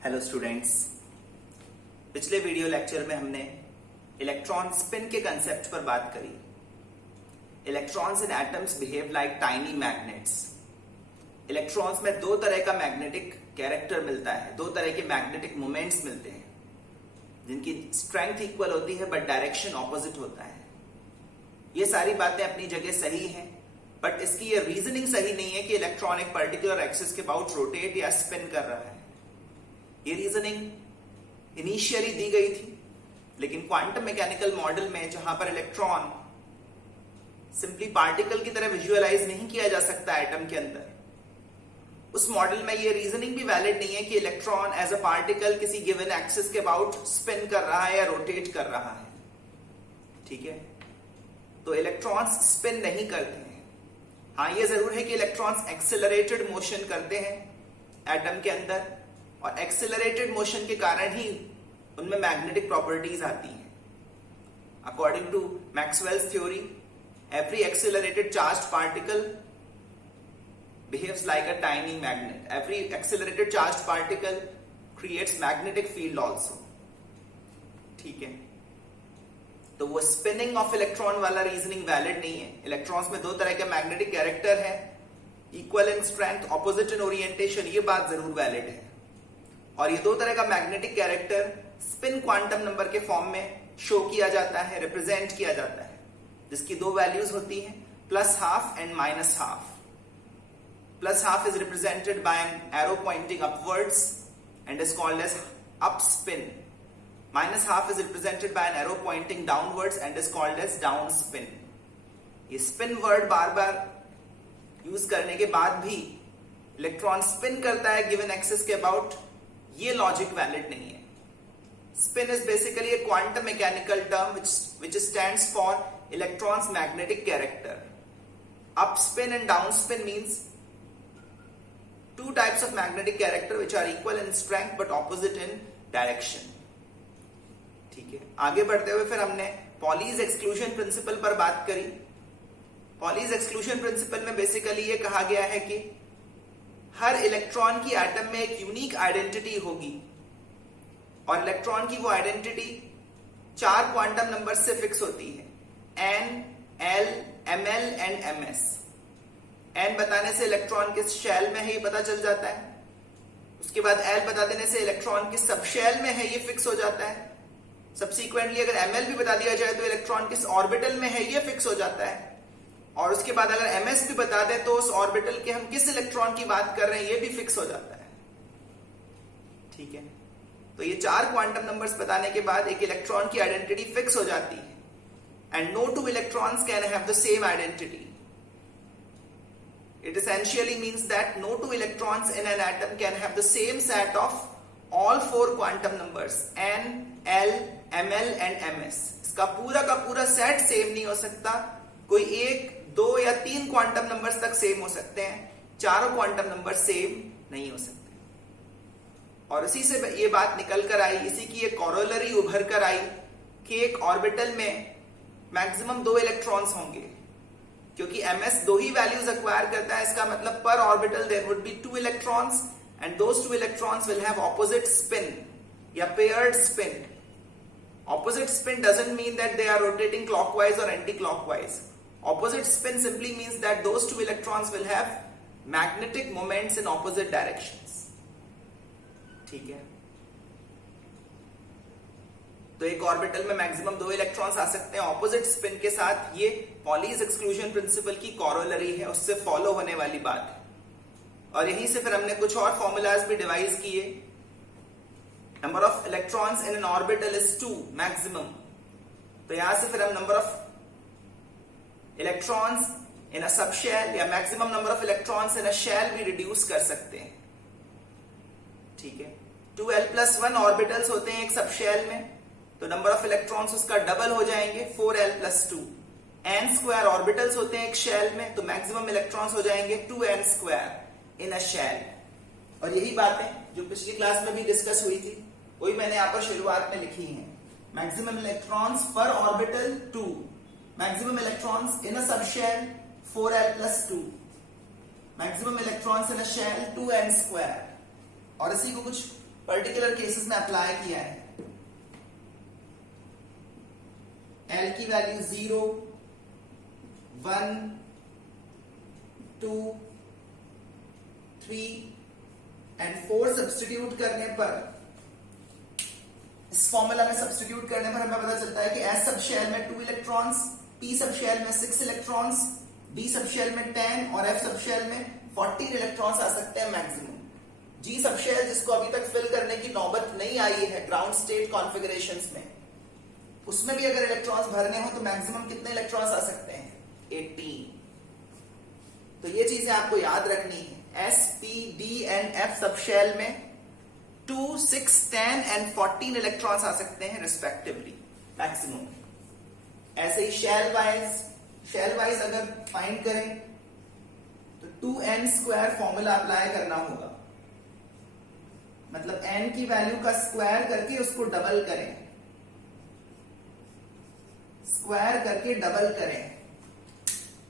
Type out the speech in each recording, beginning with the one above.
Hello students, पिछले video lecture में हमने इलेक्ट्रॉन स्पिन के कंसेप्ट पर बात करी। Electrons in atoms behave like tiny magnets. Electrons में दो तरह का मैग्नेटिक कैरेक्टर मिलता है, दो तरह के मैग्नेटिक मोमेंट्स मिलते हैं जिनकी स्ट्रेंथ इक्वल होती है बट डायरेक्शन ऑपोजिट होता है। ये सारी बातें अपनी जगह सही हैं, बट इसकी ये रीजनिंग सही नहीं है कि इलेक्ट्रॉन एक पर्टिकुलर एक्सिस के अबाउट रोटेट या स्पिन कर रहा है। ये रीजनिंग इनिशियली दी गई थी, लेकिन क्वांटम मैकेनिकल मॉडल में जहां पर इलेक्ट्रॉन सिंपली पार्टिकल की तरह विजुअलाइज नहीं किया जा सकता एटम के अंदर, उस मॉडल में ये रीजनिंग भी वैलिड नहीं है कि इलेक्ट्रॉन एज अ पार्टिकल किसी गिवन एक्सिस के अबाउट स्पिन कर रहा है या रोटेट कर रहा है। ठीक है, तो इलेक्ट्रॉन्स स्पिन नहीं करते हैं। हाँ, ये जरूर है कि इलेक्ट्रॉन्स एक्सेलरेटेड मोशन करते हैं एटम के अंदर, और एक्सेलरेटेड मोशन के कारण ही उनमें मैग्नेटिक प्रॉपर्टीज आती हैं। According to Maxwell's theory, every accelerated charged particle behaves like a tiny magnet. Every accelerated charged particle creates magnetic field also. ठीक है, तो वो स्पिनिंग ऑफ इलेक्ट्रॉन वाला रीजनिंग वैलिड नहीं है। इलेक्ट्रॉन्स में दो तरह के मैग्नेटिक कैरेक्टर है, equal in strength, opposite in orientation, ये बात जरूर वैलिड है। और ये दो तरह का magnetic character spin quantum number के फॉर्म में शो किया जाता है, रिप्रेजेंट किया जाता है, जिसकी दो वैल्यूज होती हैं, +12 and -12। +12 is represented by an arrow pointing upwards and is called as up spin. -12 is represented by an arrow pointing downwards and is called as down spin. ये spin word बार बार use करने के बाद भी electron spin करता है given axis के about, ये logic valid नहीं है। Spin is basically a quantum mechanical term which stands for electron's magnetic character. Up spin and down spin means two types of magnetic character which are equal in strength but opposite in direction. ठीक है, आगे बढ़ते हुए फिर हमने Pauli's exclusion principle पर बात करी। पॉलीज एक्सक्लूजन प्रिंसिपल में बेसिकली ये कहा गया है कि हर इलेक्ट्रॉन की एटम में एक यूनिक आइडेंटिटी होगी, और इलेक्ट्रॉन की वो आइडेंटिटी 4 क्वांटम नंबर से फिक्स होती है, n, l, ml and ms। n बताने से इलेक्ट्रॉन किस शेल में है ये पता चल जाता है, उसके बाद l बता देने से इलेक्ट्रॉन किस सब शेल में है ये फिक्स हो जाता है। सब्सिक्वेंटली अगर ml भी बता दिया जाए तो इलेक्ट्रॉन किस ऑर्बिटल में है ये फिक्स हो जाता है, और उसके बाद अगर ms भी बता दें तो उस ऑर्बिटल के हम किस इलेक्ट्रॉन की बात कर रहे हैं ये भी फिक्स हो जाता है। ठीक है, तो ये 4 क्वांटम नंबर्स बताने के बाद एक इलेक्ट्रॉन की आइडेंटिटी फिक्स हो जाती है, and no 2 electrons can have the same identity. It essentially means that no 2 electrons in an atom can have the same set of all 4 quantum numbers n, l, ml and ms। इसका पूरा का पूरा set same नहीं हो सकता, कोई 1, 2 या 3 quantum numbers तक सेम हो सकते हैं, चारों क्वांटम नंबर सेम नहीं हो सकते। और इसी से ये बात निकल कर आई, इसी की एक कॉरोलरी उभर कर आई कि एक ऑर्बिटल में मैक्सिमम 2 इलेक्ट्रॉन्स होंगे, क्योंकि ms 2 ही वैल्यूज एक्वायर करता है। इसका मतलब पर orbital there would be 2 electrons and those 2 electrons will have opposite spin या paired spin. Opposite spin doesn't mean that they are rotating clockwise और anti clockwise. Opposite spin simply means that those 2 electrons will have magnetic moments in opposite directions. ठीक है, तो एक orbital में maximum 2 electrons आ सकते हैं opposite spin के साथ। ये पॉलीज एक्सक्लूजन प्रिंसिपल की कॉरोलरी है, उससे फॉलो होने वाली बात है। और यहीं से फिर हमने कुछ और फॉर्मूलाज भी डिवाइस किए। Number of electrons in an orbital is 2 maximum, तो यहां से फिर हम number of electrons in a subshell या maximum number of electrons in a shell भी रिड्यूस कर सकते हैं। ठीक है, 2l+1 ऑर्बिटल्स होते हैं एक सबशेल में, तो नंबर ऑफ इलेक्ट्रॉन्स उसका डबल हो जाएंगे, 4l+2। n² ऑर्बिटल्स होते हैं एक शेल में, तो मैक्सिमम इलेक्ट्रॉन्स हो जाएंगे 2n² इन अ शेल। और यही बातें जो पिछली क्लास में भी डिस्कस हुई थी, वही मैंने यहां पर शुरुआत में लिखी हैं। Maximum electrons per orbital 2, maximum electrons in a subshell 4l+2, maximum electrons in a shell 2n²। और इसी को कुछ पर्टिकुलर केसेस में अप्लाई किया है। L की वैल्यू 0, 1, 2, 3 एंड 4 सब्स्टिट्यूट करने पर, इस फॉर्मूला में सब्स्टिट्यूट करने पर हमें पता चलता है कि S सब शेल में 2 इलेक्ट्रॉन्स, P सब शेल में 6 इलेक्ट्रॉन्स, B सब शेल में 10 और F सब शेल में 14 इलेक्ट्रॉन्स आ सकते हैं मैक्सिमम। G सब शेल जिसको अभी तक फिल करने की नौबत नहीं आई है ग्राउंड स्टेट कॉन्फ़िगरेशंस में, उसमें भी अगर इलेक्ट्रॉन्स भरने हो तो मैक्सिमम कितने इलेक्ट्रॉन्स आ सकते हैं? 18। तो ये चीजें आपको याद रखनी है। S, P, D and F subshell में 2, 6, 10 एंड 14 इलेक्ट्रॉन्स आ सकते हैं रिस्पेक्टिवली मैक्सिमम। ऐसे ही शेल वाइज अगर फाइंड करें तो 2n² फॉर्मूला अप्लाई करना होगा, मतलब n की वैल्यू का स्क्वायर करके उसको डबल करें, स्क्वायर करके डबल करें।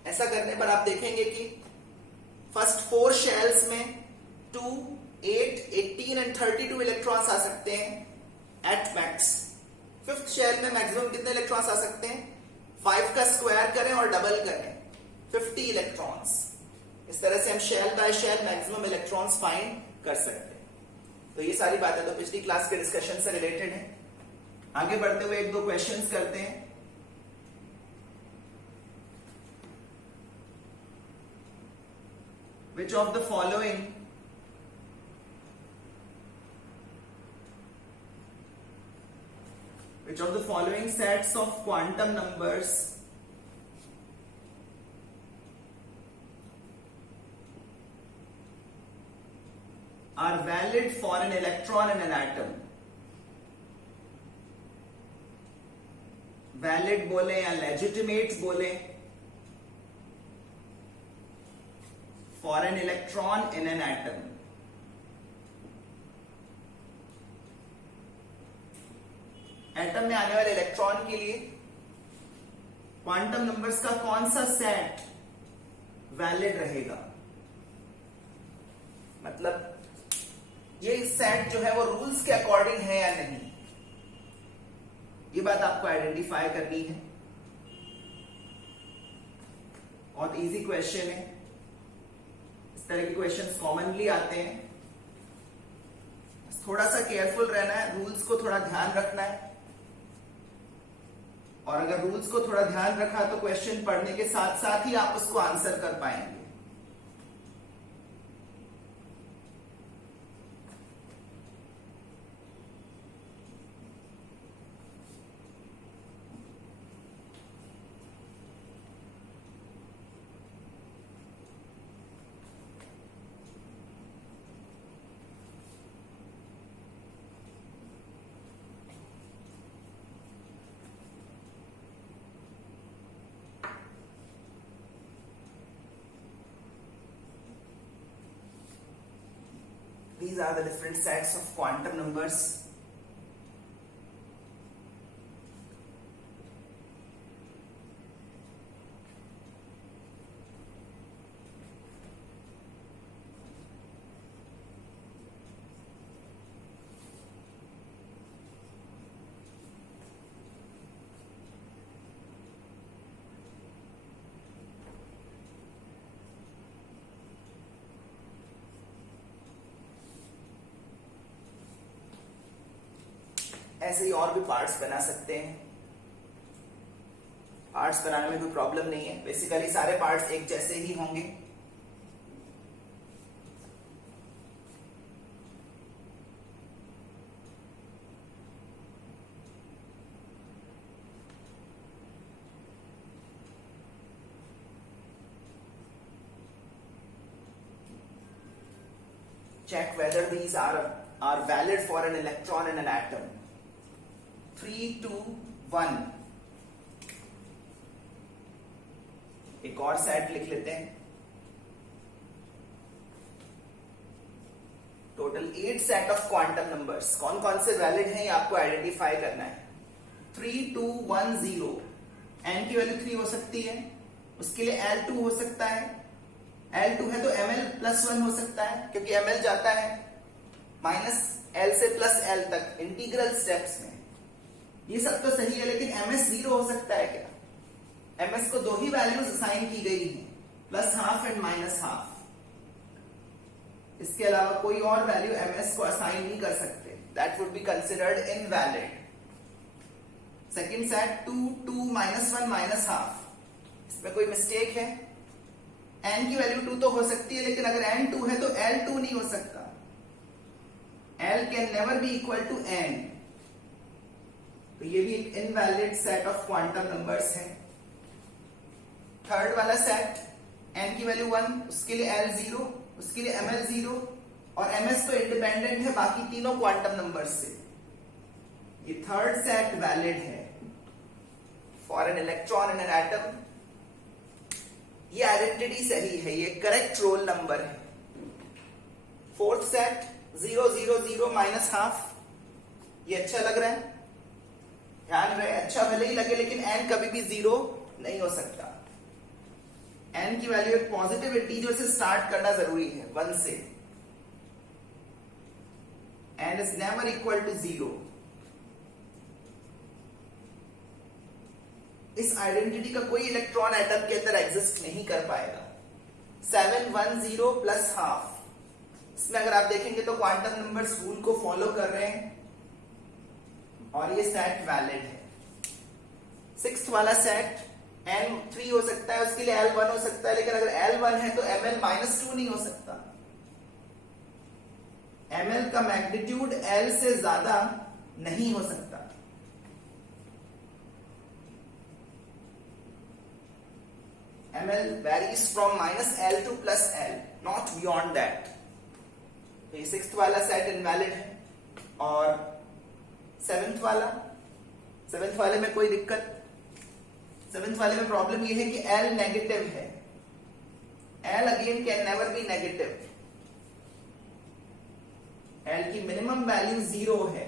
ऐसा करने पर आप देखेंगे कि फर्स्ट 4 शेल्स में 2, 8, 18 एंड 32 इलेक्ट्रॉन्स आ सकते हैं एट मैक्स। 5th शेल में मैक्सिमम कितने इलेक्ट्रॉन्स आ सकते हैं? 5 का स्क्वायर करें और डबल करें, 50 इलेक्ट्रॉन्स। इस तरह से हम shell by shell maximum electrons find कर सकते हैं। तो ये सारी बातें तो पिछली क्लास के डिस्कशन से रिलेटेड है। आगे बढ़ते हुए 1-2 क्वेश्चंस करते हैं। Which of the following sets of quantum numbers are valid for an electron in an atom? Valid बोले या legitimate बोले, for an electron in an atom. Atom में आने वाले इलेक्ट्रॉन के लिए क्वांटम नंबर्स का कौन सा सेट वैलिड रहेगा? मतलब ये सेट जो है वो रूल्स के अकॉर्डिंग है या नहीं, ये बात आपको आइडेंटिफाई करनी है। बहुत इजी क्वेश्चन है, इस तरह के क्वेश्चंस कॉमनली आते हैं। थोड़ा सा केयरफुल रहना है, रूल्स को थोड़ा ध्यान रखना है, और अगर रूल्स को थोड़ा ध्यान रखा तो क्वेश्चन पढ़ने के साथ साथ ही आप उसको आंसर कर पाएंगे। These are the different sets of quantum numbers. ऐसे ही और भी पार्ट्स बना सकते हैं। पार्ट्स बनाने में कोई प्रॉब्लम नहीं है, बेसिकली सारे पार्ट्स एक जैसे ही होंगे। Check whether these are valid for an electron in an atom. 3, 2, 1। एक और सेट लिख लेते हैं। Total 8 set of quantum numbers. कौन कौन से वैलिड हैं ये आपको आइडेंटिफाई करना है। 3, 2, 1, 0। n की वैल्यू 3 हो सकती है, उसके लिए L2 हो सकता है। L2 है तो Ml+1 हो सकता है, क्योंकि Ml जाता है माइनस एल से प्लस एल तक इंटीग्रल स्टेप्स में, ये सब तो सही है, लेकिन एमएस जीरो हो सकता है क्या? एमएस को दो ही वैल्यूज असाइन की गई हैं, plus half and minus half. इसके अलावा कोई और वैल्यू एमएस को असाइन नहीं कर सकते, that would be considered invalid. Second set 2 2 -1 minus half, इसमें कोई मिस्टेक है? एन की वैल्यू 2 तो हो सकती है, लेकिन अगर एन 2 है तो एल 2 नहीं हो सकता। L can never be equal to N, तो ये भी एक invalid set of quantum numbers है। थर्ड वाला सेट, एन की वैल्यू 1, उसके लिए एल 0, उसके लिए एमएल 0, और एमएस तो इंडिपेंडेंट है बाकी तीनों क्वांटम नंबर्स से। ये थर्ड सेट वैलिड है for an electron in an atom. ये आइडेंटिटी सही है, ये करेक्ट रोल नंबर है। फोर्थ सेट 0 0 0 माइनस हाफ, ये अच्छा लग रहा है, ध्यान रहे, अच्छा भले ही लगे लेकिन एन कभी भी 0 नहीं हो सकता। एन की वैल्यू एक पॉजिटिव इंटीजर से स्टार्ट करना जरूरी है, 1 से। N is never equal to 0। इस आइडेंटिटी का कोई इलेक्ट्रॉन एटम के अंदर एग्जिस्ट नहीं कर पाएगा। 7 1 0 प्लस हाफ, इसमें अगर आप देखेंगे तो क्वांटम नंबर्स रूल को फॉलो कर रहे हैं और ये सेट वैलिड है। सिक्स्थ वाला सेट एन 3 हो सकता है, उसके लिए एल 1 हो सकता है, लेकिन अगर एल 1 है तो एम एल -2 नहीं हो सकता। एम एल का मैग्नीट्यूड एल से ज्यादा नहीं हो सकता। M L varies from -L to +L, not beyond that. तो ये सिक्स्थ वाला सेट इनवैलिड है। और सेवेंथ वाले में कोई दिक्कत? सेवेंथ वाले में प्रॉब्लम ये है कि L नेगेटिव है। L again can never B negative. L की मिनिमम वैल्यू 0 है।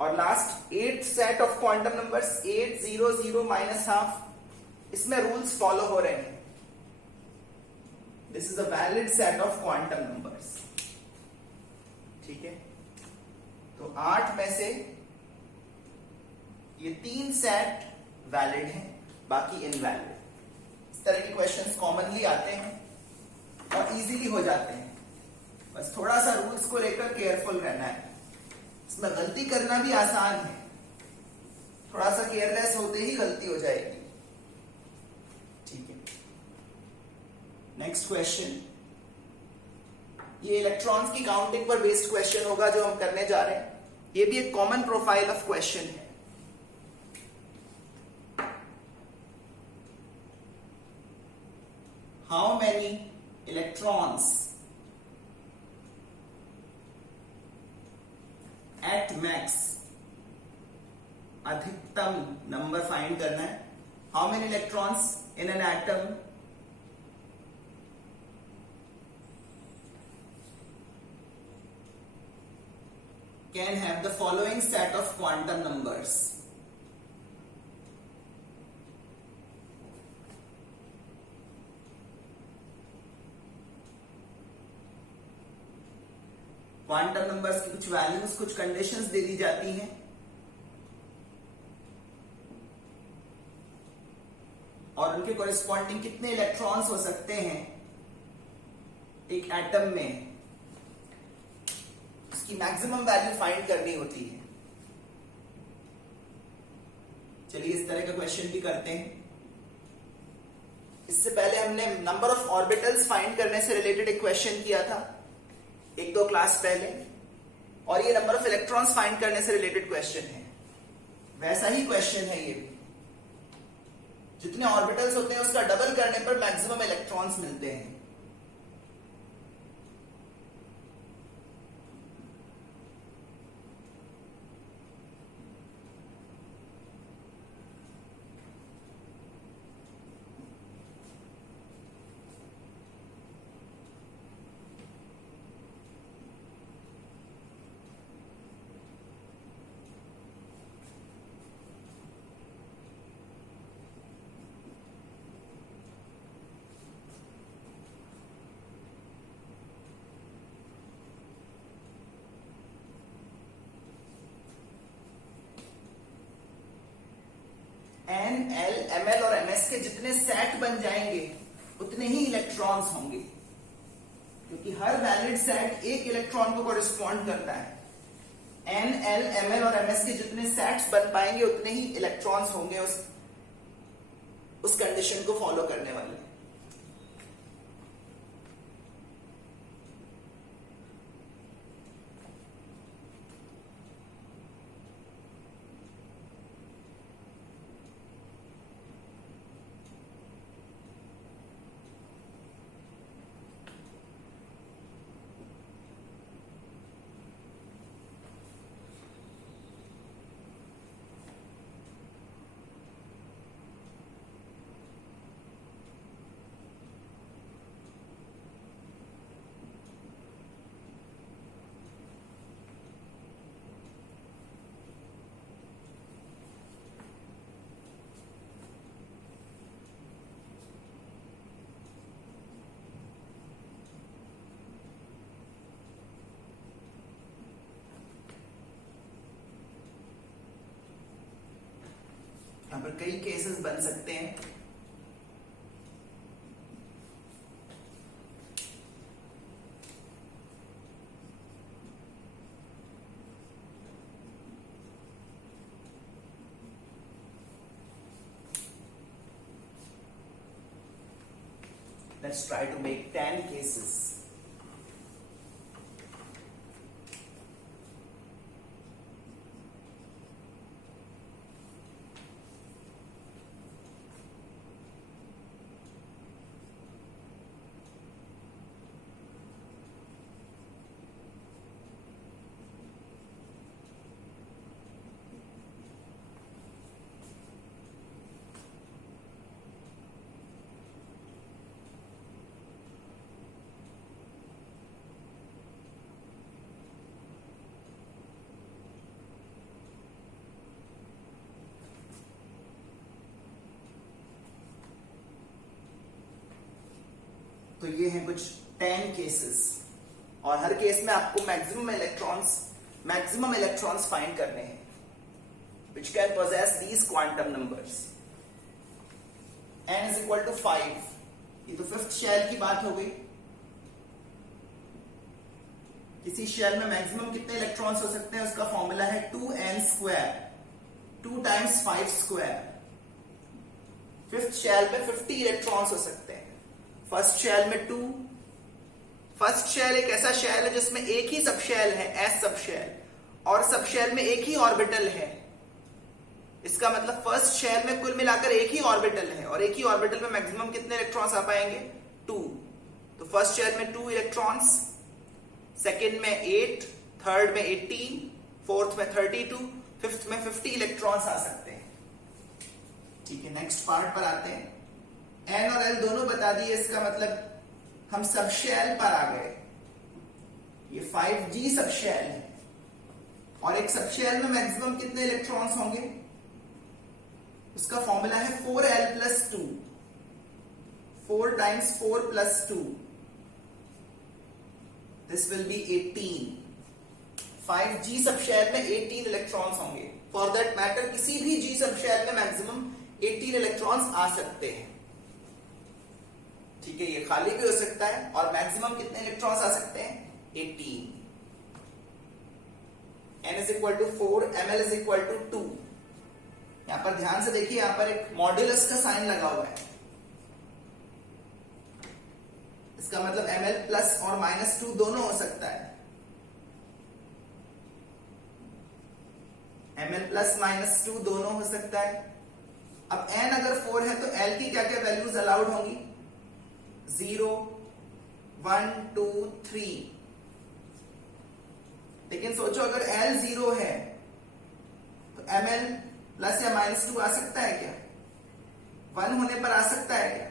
और last 8th set of quantum numbers 8 0 0 minus half, इसमें रूल्स फॉलो हो रहे हैं। This is a valid set of quantum numbers. ठीक है, तो 8 में से ये 3 सेट वैलिड हैं, बाकी इनवैलिड। इस तरह के क्वेश्चंस कॉमनली आते हैं और इजीली हो जाते हैं, बस थोड़ा सा रूल्स को लेकर केयरफुल रहना है। इसमें गलती करना भी आसान है, थोड़ा सा केयरलेस होते ही गलती हो जाएगी। ठीक है, नेक्स्ट क्वेश्चन, ये इलेक्ट्रॉन्स की काउंटिंग पर बेस्ड क्वेश्चन होगा जो हम करने जा रहे हैं। ये भी एक कॉमन प्रोफाइल ऑफ क्वेश्चन है। How many electrons at max, अधिकतम नंबर फाइंड करना है। How many electrons in an atom can have the following set of quantum numbers. Quantum numbers की कुछ वैल्यूज, कुछ कंडीशंस दे दी जाती हैं और उनके कॉरेस्पॉन्डिंग कितने इलेक्ट्रॉन्स हो सकते हैं एक एटम में, की मैक्सिमम वैल्यू फाइंड करनी होती है। चलिए इस तरह का क्वेश्चन भी करते हैं। इससे पहले हमने नंबर ऑफ ऑर्बिटल्स फाइंड करने से रिलेटेड एक क्वेश्चन किया था 1-2 क्लास पहले, और ये नंबर ऑफ इलेक्ट्रॉन्स फाइंड करने से रिलेटेड क्वेश्चन है। वैसा ही क्वेश्चन है ये भी, जितने ऑर्बिटल्स होते हैं उसका डबल करने पर मैक्सिमम इलेक्ट्रॉन्स मिलते हैं। एन एल एम एल और एम एस के जितने सेट बन जाएंगे उतने ही इलेक्ट्रॉन्स होंगे, क्योंकि हर वैलिड सेट एक इलेक्ट्रॉन को कॉरेस्पॉन्ड करता है। एन एल एम एल और एम एस के जितने सेट्स बन पाएंगे उतने ही इलेक्ट्रॉन्स होंगे उस कंडीशन को फॉलो करने वाले। यहां पर कई केसेस बन सकते हैं। Let's try to make 10 cases. तो ये हैं कुछ 10 केसेस, और हर केस में आपको मैक्सिमम इलेक्ट्रॉन्स फाइंड करने हैं which can possess these quantum numbers. n is equal to 5. ये तो फिफ्थ शेल की बात हो गई। किसी शेल में मैक्सिमम कितने इलेक्ट्रॉन्स हो सकते हैं उसका फॉर्मूला है 2n square, 2 times 5 square. Fifth shell में 50 इलेक्ट्रॉन्स हो सकते हैं। फर्स्ट शेल में 2। फर्स्ट शेल एक ऐसा शेल है जिसमें एक ही सब शेल है, एस सब शेल, और सब शेल में एक ही ऑर्बिटल है। इसका मतलब फर्स्ट शेल में कुल मिलाकर एक ही ऑर्बिटल है, और एक ही ऑर्बिटल में मैक्सिमम कितने इलेक्ट्रॉन्स आ पाएंगे? 2। तो फर्स्ट शेल में 2 इलेक्ट्रॉन्स, सेकेंड में 8, थर्ड में 18, फोर्थ में 32, फिफ्थ में 50 इलेक्ट्रॉन्स आ सकते हैं। ठीक है, नेक्स्ट पार्ट पर आते हैं। एन और एल दोनों बता दिए, इसका मतलब हम सब शेल पर आ गए। ये 5G सब शेल है, और एक सब शेल में मैक्सिमम कितने इलेक्ट्रॉन्स होंगे? उसका फॉर्मूला है 4l plus 2, 4 times 4 plus 2, this will be 18। 5G सब शेल में 18 इलेक्ट्रॉन्स होंगे। फॉर दैट मैटर किसी भी G सब शेल में मैक्सिमम 18 इलेक्ट्रॉन्स आ सकते हैं। ठीक है, ये खाली भी हो सकता है, और मैक्सिमम कितने इलेक्ट्रॉन्स आ सकते हैं? 18। n is equal to 4, ml is equal to 2। यहां पर ध्यान से देखिए, यहां पर एक मॉड्यूलस का साइन लगा हुआ है। इसका मतलब ml प्लस और माइनस 2 दोनों हो सकता है। ml प्लस माइनस 2 दोनों हो सकता है। अब n अगर 4 है तो l की क्या क्या वैल्यूज अलाउड होंगी? 0, 1, 2, 3। लेकिन सोचो अगर L 0 है तो ml प्लस या माइनस 2 आ सकता है क्या? 1 होने पर आ सकता है क्या?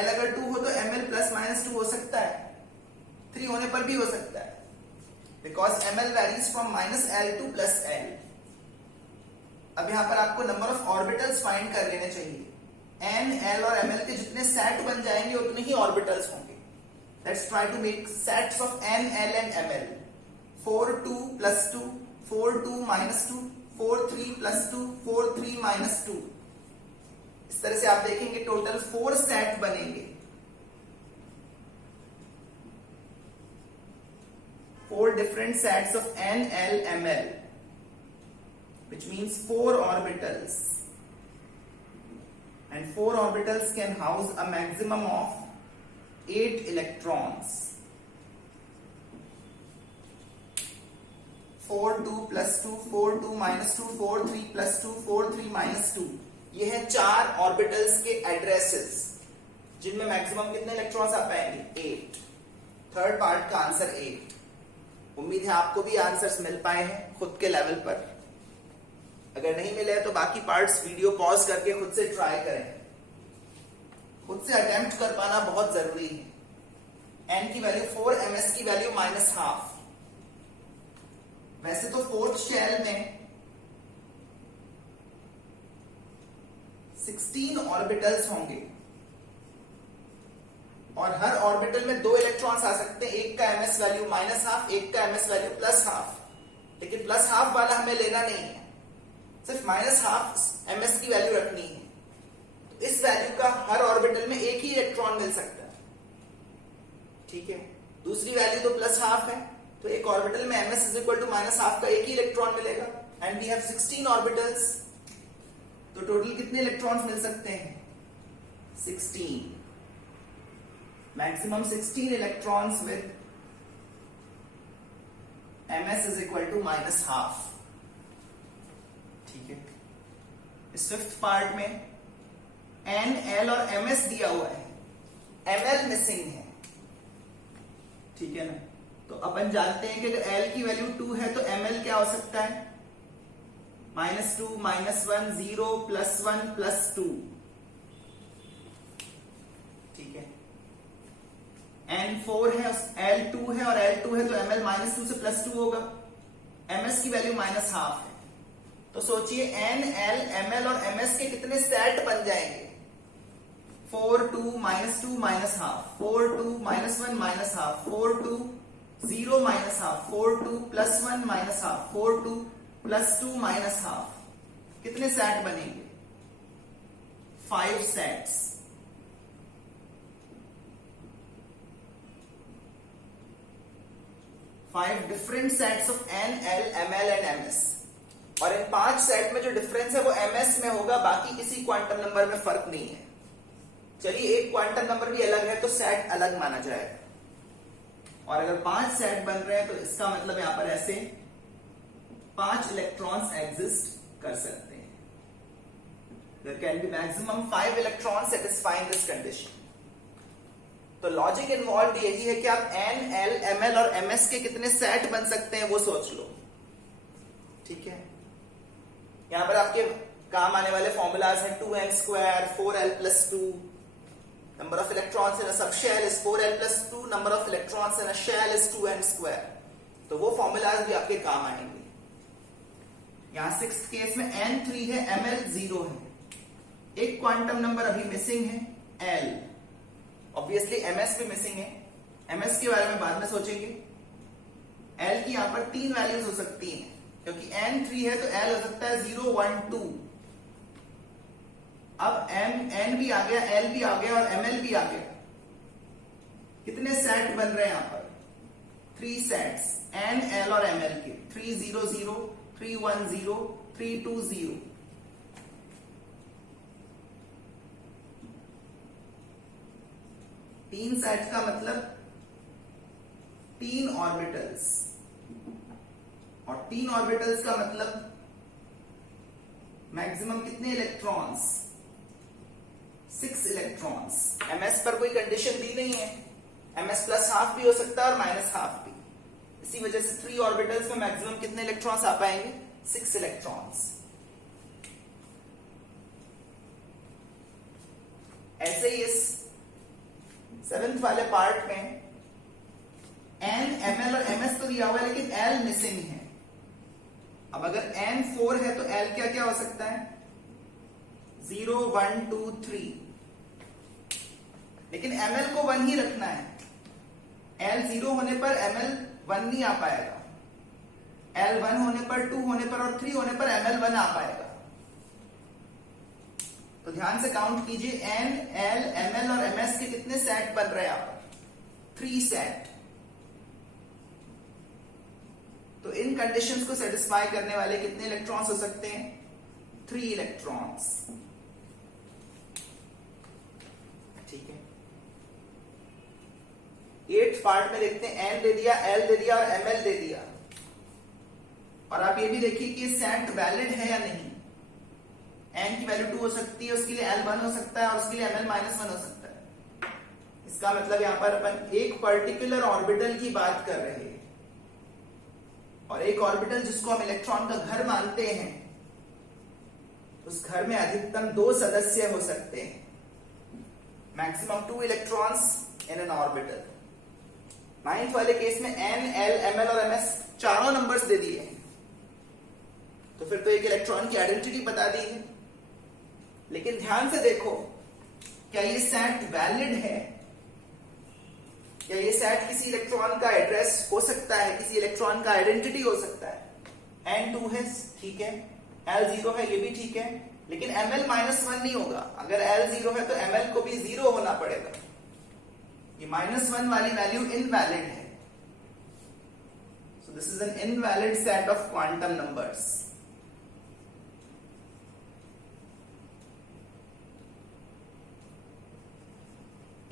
L अगर 2 हो तो ml प्लस माइनस 2 हो सकता है, 3 होने पर भी हो सकता है, because ml varies from minus L two plus L। अब यहां पर आपको नंबर ऑफ ऑर्बिटल्स फाइंड कर लेने चाहिए। n, l और ml के जितने सेट बन जाएंगे उतने ही ऑर्बिटल्स होंगे। Let's try to make sets of n, l and ml। 4, 2 plus 2, 4, 2 minus 2, 4, 3 plus 2, 4, 3 minus 2। इस तरह से आप देखेंगे टोटल 4 सेट बनेंगे, 4 different sets of NLML, which means 4 orbitals, and 4 orbitals can house a maximum of 8 electrons. 4 2 plus 2 4 2 minus 2 4 3 plus 2 4 3 minus 2, ये है 4 orbitals के addresses जिनमें मैक्सिमम कितने इलेक्ट्रॉन्स आ पाएंगे? 8। थर्ड पार्ट का आंसर 8। उम्मीद है आपको भी आंसर्स मिल पाए हैं खुद के लेवल पर। अगर नहीं मिले तो बाकी पार्ट्स वीडियो पॉज करके खुद से ट्राई करें, खुद से अटेम्प्ट कर पाना बहुत जरूरी है। n की वैल्यू 4, ms की वैल्यू -12। वैसे तो फोर्थ शेल में 16 ऑर्बिटल्स होंगे और हर ऑर्बिटल में 2 इलेक्ट्रॉन्स आ सकते हैं, एक का ms वैल्यू -12, एक का ms वैल्यू +12। लेकिन +12 वाला हमें लेना नहीं है, सिर्फ -12 ms की वैल्यू रखनी है। तो इस वैल्यू का हर ऑर्बिटल में एक ही इलेक्ट्रॉन मिल सकता है, ठीक है। दूसरी वैल्यू तो +12 है, तो एक ऑर्बिटल में ms -12 का एक ही इलेक्ट्रॉन मिलेगा। एंड वी हैव 16 ऑर्बिटल्स, तो टोटल कितने इलेक्ट्रॉन्स मिल सकते हैं? 16। मैक्सिमम 16 इलेक्ट्रॉन्स विद ms -12, ठीक है। इस फिफ्थ पार्ट में n, l और ms दिया हुआ है, ml मिसिंग है, ठीक है ना। तो अपन जानते हैं कि अगर l की वैल्यू 2 है तो ml क्या हो सकता है? -2 -1 0 +1 +2, ठीक है। n 4 है, l 2 है और l 2 है, तो ml -2 से +2 होगा। ms की वैल्यू -12 है, तो सोचिए n, l, ml और ms के कितने सेट बन जाएंगे? 4 2 -2 -12, 4 2 -1 -12, 4 2 0 -12, 4 2 +1 -12, 4 2 +2 -12, कितने सेट बनेंगे? 5 sets. Five different sets of n, l, ml and ms। और इन 5 सेट में जो डिफरेंस है वो ms में होगा, बाकी किसी क्वांटम नंबर में फर्क नहीं है। चलिए एक क्वांटम नंबर भी अलग है तो सेट अलग माना जाएगा। और अगर 5 सेट बन रहे हैं तो इसका मतलब यहां पर ऐसे 5 इलेक्ट्रॉन्स एग्जिस्ट कर सकते हैं। There can be maximum 5 electrons satisfying this condition. तो लॉजिक इन्वॉल्व यही है कि आप n, l, ml और ms के कितने सेट बन सकते हैं वो सोच लो, ठीक है। यहां पर आपके काम आने वाले फॉर्मूलाज हैं 2n², 4l+2, number of electrons in a subshell is 4l+2, number of electrons in a shell is 2n²। तो वो फॉर्मूलाज भी आपके काम आएंगे। यहां 6th केस में n 3 है, ml 0 है। एक क्वांटम नंबर अभी मिसिंग है, l। ऑब्वियसली ms भी मिसिंग है, ms के बारे में बाद में सोचेंगे। l की यहां पर 3 वैल्यूज हो सकती हैं, क्योंकि n 3 है तो l हो सकता है 0 1 2। अब n भी आ गया, l भी आ गया और ml भी आ गया। कितने सेट बन रहे हैं यहां पर? 3 सेट्स n, l और ml के, 3 0 0, 3 1 0, 3 2 0। तीन सेट का मतलब 3 ऑर्बिटल्स, और 3 ऑर्बिटल्स का मतलब मैक्सिमम कितने इलेक्ट्रॉन्स? 6 इलेक्ट्रॉन्स। ms पर कोई कंडीशन दी नहीं है, ms +12 भी हो सकता है और -12 भी। इसी वजह से 3 ऑर्बिटल्स में मैक्सिमम कितने इलेक्ट्रॉन्स आ पाएंगे? 6 इलेक्ट्रॉन्स। ऐसे ही इस 7th वाले पार्ट में n, ml और ms तो दिया हुआ है, लेकिन l मिसिंग है। अब अगर n 4 है तो l क्या क्या हो सकता है? 0 1 2 3। लेकिन ml को 1 ही रखना है। l 0 होने पर ml 1 नहीं आ पाएगा, l 1 होने पर, 2 होने पर और 3 होने पर ml 1 आ पाएगा। तो ध्यान से काउंट कीजिए, एन, एल, एमएल और एमएस के कितने सेट बन रहे हैं यहां पर? 3 सेट। तो इन कंडीशंस को सेटिस्फाई करने वाले कितने इलेक्ट्रॉन्स हो सकते हैं? 3 इलेक्ट्रॉन्स। ठीक है, 8th पार्ट में देखते हैं, एन दे दिया, एल दे दिया और एमएल दे दिया। और आप ये भी देखिए कि ये सेट वैलिड है या नहीं। एन की वैल्यू 2 हो सकती है, उसके लिए एल 1 हो सकता है और उसके लिए एमएल -1 हो सकता है। इसका मतलब यहां पर अपन एक पर्टिकुलर ऑर्बिटल की बात कर रहे हैं, और एक ऑर्बिटल जिसको हम इलेक्ट्रॉन का घर मानते हैं, उस घर में अधिकतम 2 सदस्य हो सकते हैं, maximum 2 electrons in an orbital. 9th वाले केस में एन, एल, एमएल और एमएस चारों नंबर्स दे दिए हैं, तो फिर तो एक इलेक्ट्रॉन की आइडेंटिटी बता दी है। लेकिन ध्यान से देखो, क्या ये सेट वैलिड है? क्या ये सेट किसी इलेक्ट्रॉन का एड्रेस हो सकता है, किसी इलेक्ट्रॉन का आइडेंटिटी हो सकता है? N2 है, ठीक है, L0 है, ये भी ठीक है, लेकिन ML -1 नहीं होगा। अगर L0 है तो ML को भी 0 होना पड़ेगा। ये -1 वाली वैल्यू इनवैलिड है। So this is an invalid set of quantum numbers.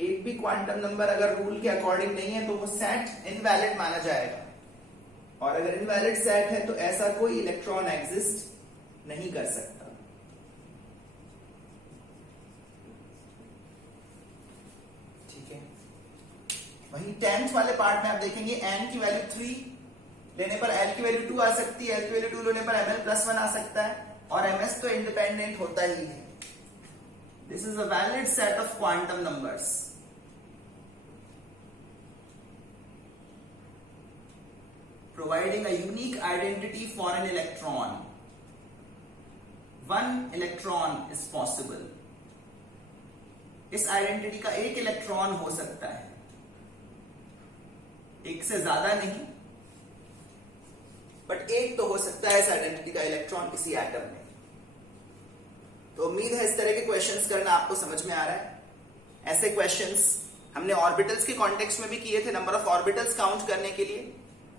एक भी क्वांटम नंबर अगर रूल के अकॉर्डिंग नहीं है तो वो सेट इनवैलिड माना जाएगा, और अगर इनवैलिड सेट है तो ऐसा कोई इलेक्ट्रॉन एग्जिस्ट नहीं कर सकता। ठीक है, वही 10th वाले पार्ट में आप देखेंगे, एन की वैल्यू 3 लेने पर एल की वैल्यू 2 आ सकती है, एल की वैल्यू 2 लेने पर एमएल +1 आ सकता है, और एमएस तो इंडिपेंडेंट होता ही है। This is a valid set of quantum numbers. Providing a unique identity for an electron. One electron is possible. इस आइडेंटिटी का एक इलेक्ट्रॉन हो सकता है, एक से ज्यादा नहीं, बट एक तो हो सकता है इस आइडेंटिटी का इलेक्ट्रॉन किसी एटम में। तो उम्मीद है इस तरह के क्वेश्चंस करना आपको समझ में आ रहा है। ऐसे क्वेश्चंस हमने ऑर्बिटल्स के कॉन्टेक्स्ट में भी किए थे, नंबर ऑफ ऑर्बिटल्स काउंट करने के लिए,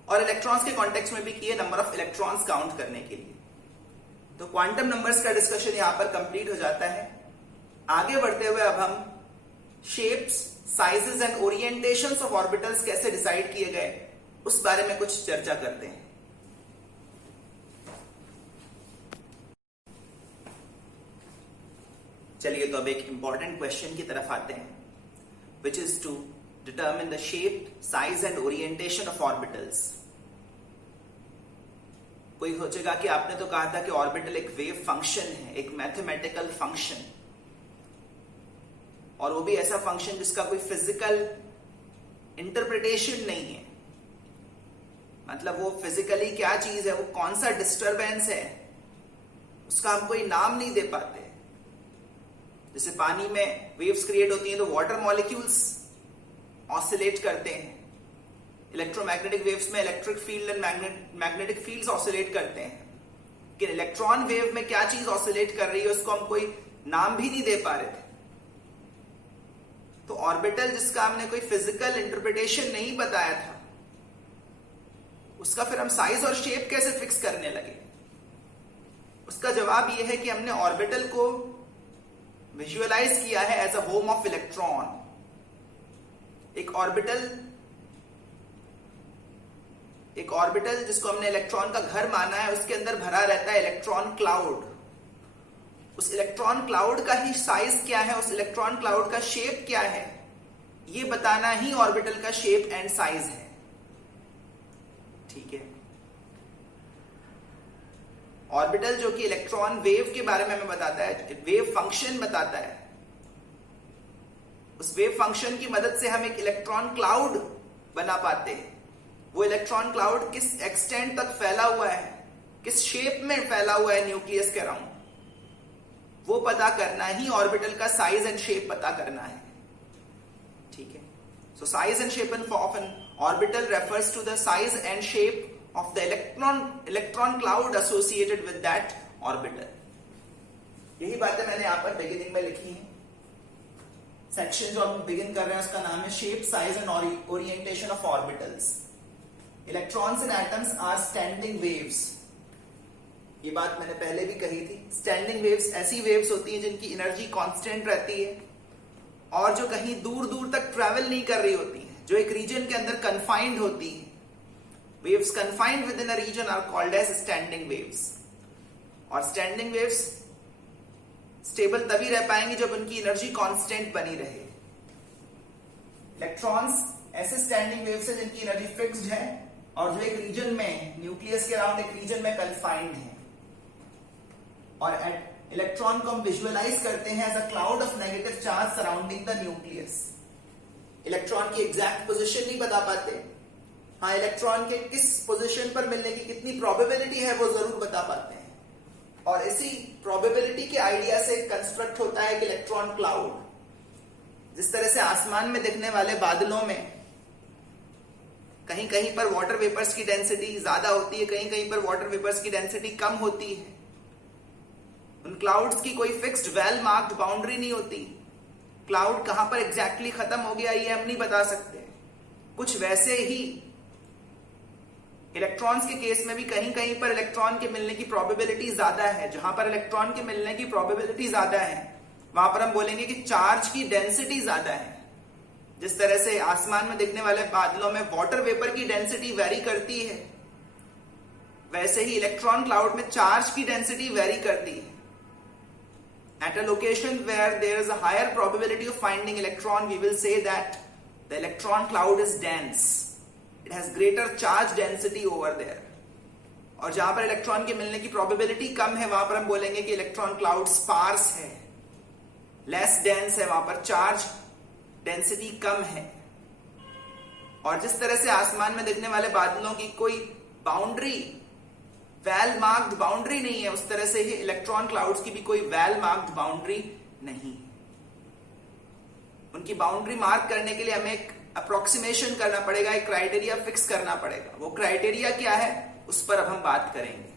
और इलेक्ट्रॉन्स के कॉन्टेक्स्ट में भी किए, नंबर ऑफ इलेक्ट्रॉन्स काउंट करने के लिए। तो क्वांटम नंबर्स का डिस्कशन यहां पर कंप्लीट हो जाता है। आगे बढ़ते हुए अब हम shapes, sizes and orientations of orbitals कैसे डिसाइड किए गए उस बारे में कुछ चर्चा करते हैं। चलिए तो अब एक इंपॉर्टेंट क्वेश्चन की तरफ आते हैं, which is to determine the shape, size and orientation of orbitals. कोई सोचेगा कि आपने तो कहा था कि ऑर्बिटल एक वेव फंक्शन है, एक मैथमेटिकल फंक्शन, और वो भी ऐसा फंक्शन जिसका कोई फिजिकल इंटरप्रिटेशन नहीं है। मतलब वो फिजिकली क्या चीज है, वो कौन सा डिस्टरबेंस है, उसका हम कोई नाम नहीं दे पाते। जैसे पानी में वेव्स क्रिएट होती हैं तो वाटर मॉलिक्यूल्स ऑसिलेट करते हैं, इलेक्ट्रोमैग्नेटिक वेव्स में electric field and magnetic fields oscillate करते हैं, लेकिन इलेक्ट्रॉन वेव में क्या चीज ऑसिलेट कर रही है उसको हम कोई नाम भी नहीं दे पा रहे थे। तो ऑर्बिटल जिसका हमने कोई फिजिकल इंटरप्रिटेशन नहीं बताया था, उसका फिर हम साइज और शेप कैसे फिक्स करने लगे? उसका जवाब यह है कि हमने ऑर्बिटल को विजुअलाइज किया है as a home of electron. एक ऑर्बिटल जिसको हमने इलेक्ट्रॉन का घर माना है, उसके अंदर भरा रहता है इलेक्ट्रॉन क्लाउड। उस इलेक्ट्रॉन क्लाउड का ही साइज क्या है, उस इलेक्ट्रॉन क्लाउड का शेप क्या है, ये बताना ही ऑर्बिटल का शेप एंड साइज है। ठीक है, ऑर्बिटल जो कि इलेक्ट्रॉन वेव के बारे में हमें बताता है, वेव फंक्शन बताता है, उस वेव फंक्शन की मदद से हम एक इलेक्ट्रॉन क्लाउड बना पाते हैं। वो इलेक्ट्रॉन क्लाउड किस एक्सटेंट तक फैला हुआ है, किस शेप में फैला हुआ है न्यूक्लियस के अराउंड, वो पता करना ही ऑर्बिटल का साइज एंड शेप पता करना है। ठीक है, so size and shape of an orbital refers to the size and shape of the electron cloud associated with that orbital. यही बातें मैंने यहां पर बिगिनिंग में लिखी हैं। सेक्शन जो हम बिगिन कर रहे हैं उसका नाम है shape, size and orientation of orbitals. Electrons in atoms are standing waves. ये बात मैंने पहले भी कही थी। स्टैंडिंग वेव्स ऐसी वेव्स होती हैं जिनकी एनर्जी कांस्टेंट रहती है और जो कहीं दूर दूर तक ट्रेवल नहीं कर रही होती है, जो एक रीजन के अंदर कन्फाइंड होती है। Waves confined within a region are called as standing waves. और स्टैंडिंग वेव्स स्टेबल तभी रह पाएंगे जब उनकी एनर्जी कांस्टेंट बनी रहे। इलेक्ट्रॉन्स ऐसे स्टैंडिंग वेव्स हैं जिनकी एनर्जी फिक्स्ड है और जो एक रीजन में, न्यूक्लियस के अराउंड एक रीजन में कन्फाइंड है। और इलेक्ट्रॉन को हम विजुअलाइज करते हैं as a cloud of negative charge surrounding the nucleus. Electron की एग्जैक्ट पोजीशन नहीं बता पाते, हाँ इलेक्ट्रॉन के किस पोजीशन पर मिलने की कितनी प्रोबेबिलिटी है वो जरूर बता पाते हैं। और इसी प्रोबेबिलिटी के आइडिया से कंस्ट्रक्ट होता है कि इलेक्ट्रॉन क्लाउड। जिस तरह से आसमान में दिखने वाले बादलों में कहीं कहीं पर वाटर वेपर्स की डेंसिटी ज्यादा होती है, कहीं कहीं पर वाटर वेपर्स की डेंसिटी कम होती है। उन क्लाउड्स की कोई फिक्स्ड वेल मार्क्ड बाउंड्री नहीं होती। क्लाउड कहां पर एग्जैक्टली खत्म हो गया ये हम नहीं बता सकते। कुछ वैसे ही इलेक्ट्रॉन्स के केस में भी कहीं कहीं पर इलेक्ट्रॉन के मिलने की प्रोबेबिलिटी ज्यादा है। जहां पर इलेक्ट्रॉन के मिलने की प्रोबेबिलिटी ज्यादा है वहां पर हम बोलेंगे कि चार्ज की डेंसिटी ज्यादा है। जिस तरह से आसमान में दिखने वाले बादलों में वाटर वेपर की डेंसिटी वेरी करती है, वैसे ही इलेक्ट्रॉन क्लाउड में चार्ज की डेंसिटी वेरी करती है। At a location where there is a higher probability of finding electron, we will say that the electron cloud is dense. It has greater charge density over there. और जहां पर electron के मिलने की probability कम है वहां पर हम बोलेंगे कि इलेक्ट्रॉन क्लाउड स्पार्स है, लेस डेंस है, वहां पर चार्ज डेंसिटी कम है। और जिस तरह से आसमान में दिखने वाले बादलों की कोई बाउंड्री, वेल मार्क्ड बाउंड्री नहीं है, उस तरह से ही इलेक्ट्रॉन क्लाउड्स की भी कोई वेल मार्क्ड बाउंड्री नहीं। उनकी बाउंड्री मार्क करने के लिए हमें एक अप्रोक्सीमेशन करना पड़ेगा, एक क्राइटेरिया फिक्स करना पड़ेगा। वो क्राइटेरिया क्या है उस पर अब हम बात करेंगे।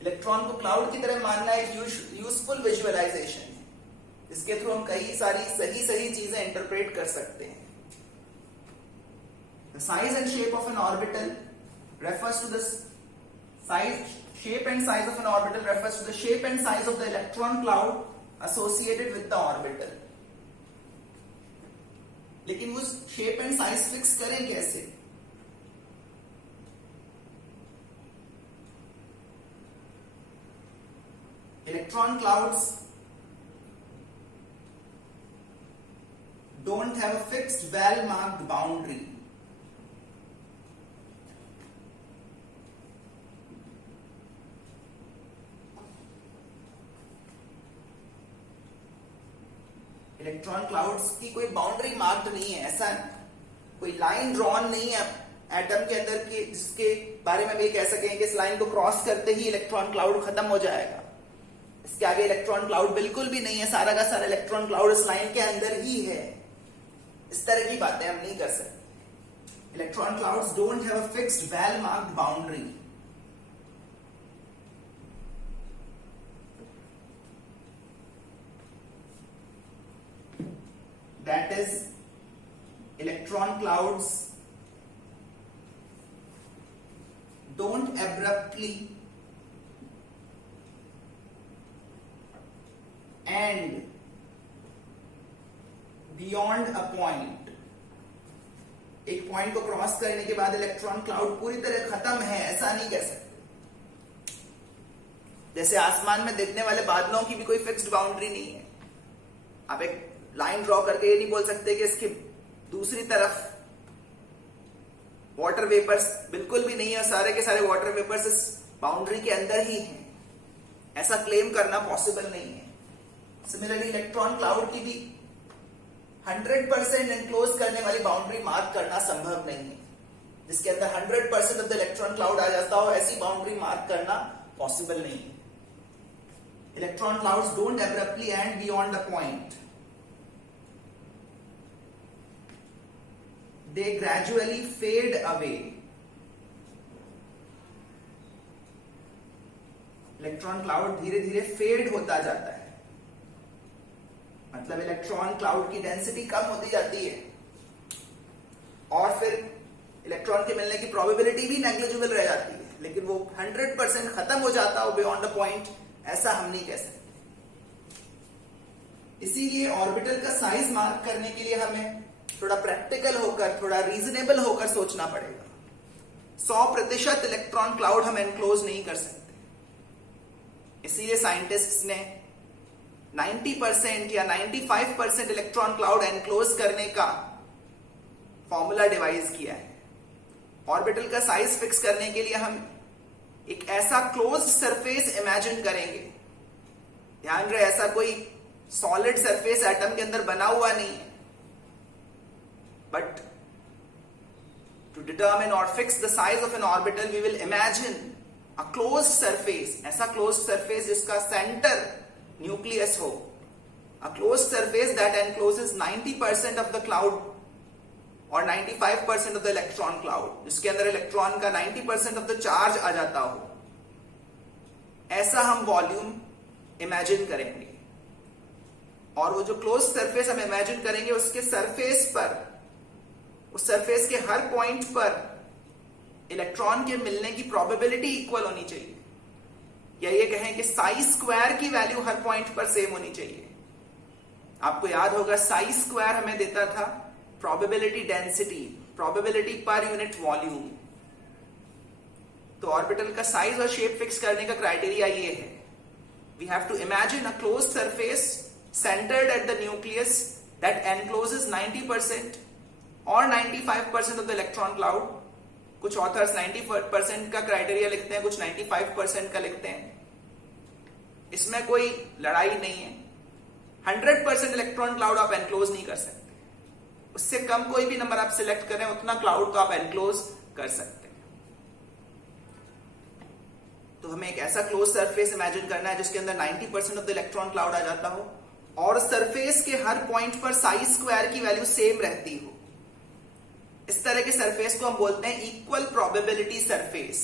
इलेक्ट्रॉन को क्लाउड की तरह मानना एक यूजफुल विजुअलाइजेशन है, जिसके थ्रू हम कई सारी सही चीजें इंटरप्रेट कर सकते हैं। The size and shape of an orbital refers to the shape and size of an orbital refers to the shape and size of the electron cloud associated with the orbital. लेकिन वो shape and size fix करें कैसे? Electron clouds don't have a fixed well marked boundary. Electron clouds की कोई boundary marked नहीं है, ऐसा कोई लाइन ड्रॉन नहीं है एटम के अंदर की जिसके बारे में भी कह सकें कि इस लाइन को क्रॉस करते ही इलेक्ट्रॉन क्लाउड खत्म हो जाएगा। इसके आगे इलेक्ट्रॉन क्लाउड बिल्कुल भी नहीं है, सारा का सारा इलेक्ट्रॉन क्लाउड इस लाइन के अंदर ही है। इस तरह की बातें हम नहीं कर सकते। Electron clouds don't have a fixed well marked boundary. That is, electron clouds don't abruptly end beyond a point. एक पॉइंट को क्रॉस करने के बाद इलेक्ट्रॉन क्लाउड पूरी तरह खत्म है ऐसा नहीं कह सकते। जैसे आसमान में दिखने वाले बादलों की भी कोई फिक्स्ड बाउंड्री नहीं है। आप एक लाइन ड्रॉ करके ये नहीं बोल सकते कि इसके दूसरी तरफ वाटर वेपर्स बिल्कुल भी नहीं है, सारे के सारे वाटर वेपर्स इस बाउंड्री के अंदर ही हैं, ऐसा क्लेम करना पॉसिबल नहीं है। सिमिलरली इलेक्ट्रॉन क्लाउड की भी 100% एनक्लोज करने वाली बाउंड्री मार्क करना संभव नहीं है। जिसके अंदर 100% ऑफ द इलेक्ट्रॉन क्लाउड आ जाता हो ऐसी बाउंड्री मार्क करना पॉसिबल नहीं है। Electron clouds don't abruptly and beyond the point, they gradually fade away. Electron cloud धीरे धीरे फेड होता जाता है, मतलब इलेक्ट्रॉन क्लाउड की डेंसिटी कम होती जाती है और फिर इलेक्ट्रॉन के मिलने की प्रोबेबिलिटी भी नेग्लिजिबल रह जाती है, लेकिन वो 100% खत्म हो जाता हो बियॉन्ड द पॉइंट, ऐसा हम नहीं कह सकते। इसीलिए ऑर्बिटल का साइज मार्क करने के लिए हमें थोड़ा प्रैक्टिकल होकर, थोड़ा रीजनेबल होकर सोचना पड़ेगा। 100% इलेक्ट्रॉन क्लाउड हम एनक्लोज नहीं कर सकते, इसीलिए साइंटिस्ट्स ने 90% या 95% इलेक्ट्रॉन क्लाउड एनक्लोज करने का फॉर्मूला डिवाइस किया है। ऑर्बिटल का साइज फिक्स करने के लिए हम एक ऐसा क्लोज्ड सरफेस इमेजिन करेंगे। ध्यान रहे, ऐसा कोई सॉलिड सरफेस एटम के अंदर बना हुआ नहीं है, but to determine or fix the size of an orbital we will imagine a closed surface, ऐसा क्लोज्ड सरफेस जिसका सेंटर न्यूक्लियस हो, a closed surface that encloses 90% of the cloud और 95% of the electron cloud, जिसके अंदर electron का 90% of the charge आ जाता हो, ऐसा हम वॉल्यूम इमेजिन करेंगे। और वो जो क्लोज सरफेस हम इमेजिन करेंगे, उसके सरफेस पर, उस सरफेस के हर पॉइंट पर इलेक्ट्रॉन के मिलने की प्रोबेबिलिटी इक्वल होनी चाहिए, या ये कहें कि साई स्क्वायर की वैल्यू हर पॉइंट पर सेम होनी चाहिए। आपको याद होगा साई स्क्वायर हमें देता था probability density, probability per unit volume. तो ऑर्बिटल का साइज और शेप फिक्स करने का क्राइटेरिया ये है, we have to imagine a close surface centered at the nucleus that encloses 90% or 95% of the electron cloud। कुछ ऑथर्स 90% का क्राइटेरिया लिखते हैं, कुछ 95% का लिखते हैं। इसमें कोई लड़ाई नहीं है। 100% इलेक्ट्रॉन क्लाउड आप एनक्लोज नहीं कर सकते, उससे कम कोई भी नंबर आप सिलेक्ट करें उतना क्लाउड तो आप एनक्लोज कर सकते हैं। तो हमें एक ऐसा क्लोज सरफेस इमेजिन करना है जिसके अंदर 90% ऑफ द इलेक्ट्रॉन क्लाउड आ जाता हो और सरफेस के हर पॉइंट पर साई स्क्वायर की वैल्यू सेम रहती हो। इस तरह के सरफेस को हम बोलते हैं इक्वल प्रोबेबिलिटी सरफेस।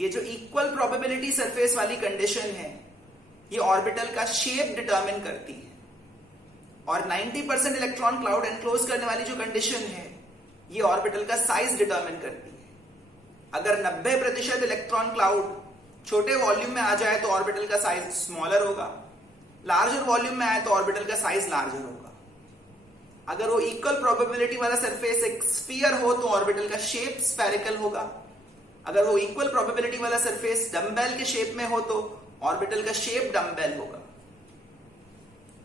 ये जो इक्वल प्रोबेबिलिटी सरफेस वाली कंडीशन है, ये ऑर्बिटल का शेप डिटरमिन करती है। और 90% इलेक्ट्रॉन क्लाउड एनक्लोज करने वाली जो कंडीशन है, ये ऑर्बिटल का साइज डिटरमिन करती है। अगर 90% इलेक्ट्रॉन क्लाउड छोटे वॉल्यूम में आ जाए तो ऑर्बिटल का साइज स्मॉलर होगा, लार्जर वॉल्यूम में आए तो ऑर्बिटल का साइज लार्जर होगा। अगर वो इक्वल प्रोबेबिलिटी वाला सरफेस एक स्फीयर हो तो ऑर्बिटल का शेप स्फेरिकल होगा। अगर वो इक्वल प्रोबेबिलिटी वाला सरफेस डम्बेल के शेप में हो तो ऑर्बिटल का शेप डम्बेल होगा।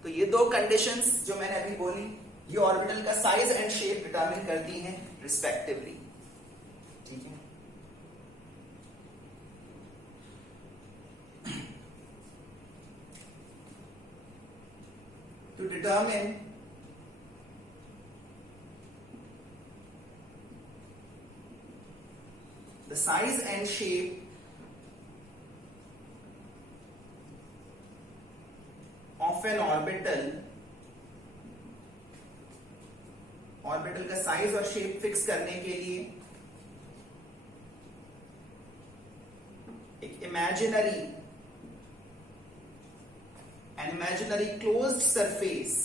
तो ये दो कंडीशंस जो मैंने अभी बोली, ये ऑर्बिटल का साइज एंड शेप डिटरमिन करती हैं रिस्पेक्टिवली। ठीक है, to determine the size and shape of an orbital, orbital का साइज और शेप फिक्स करने के लिए एक imaginary closed surface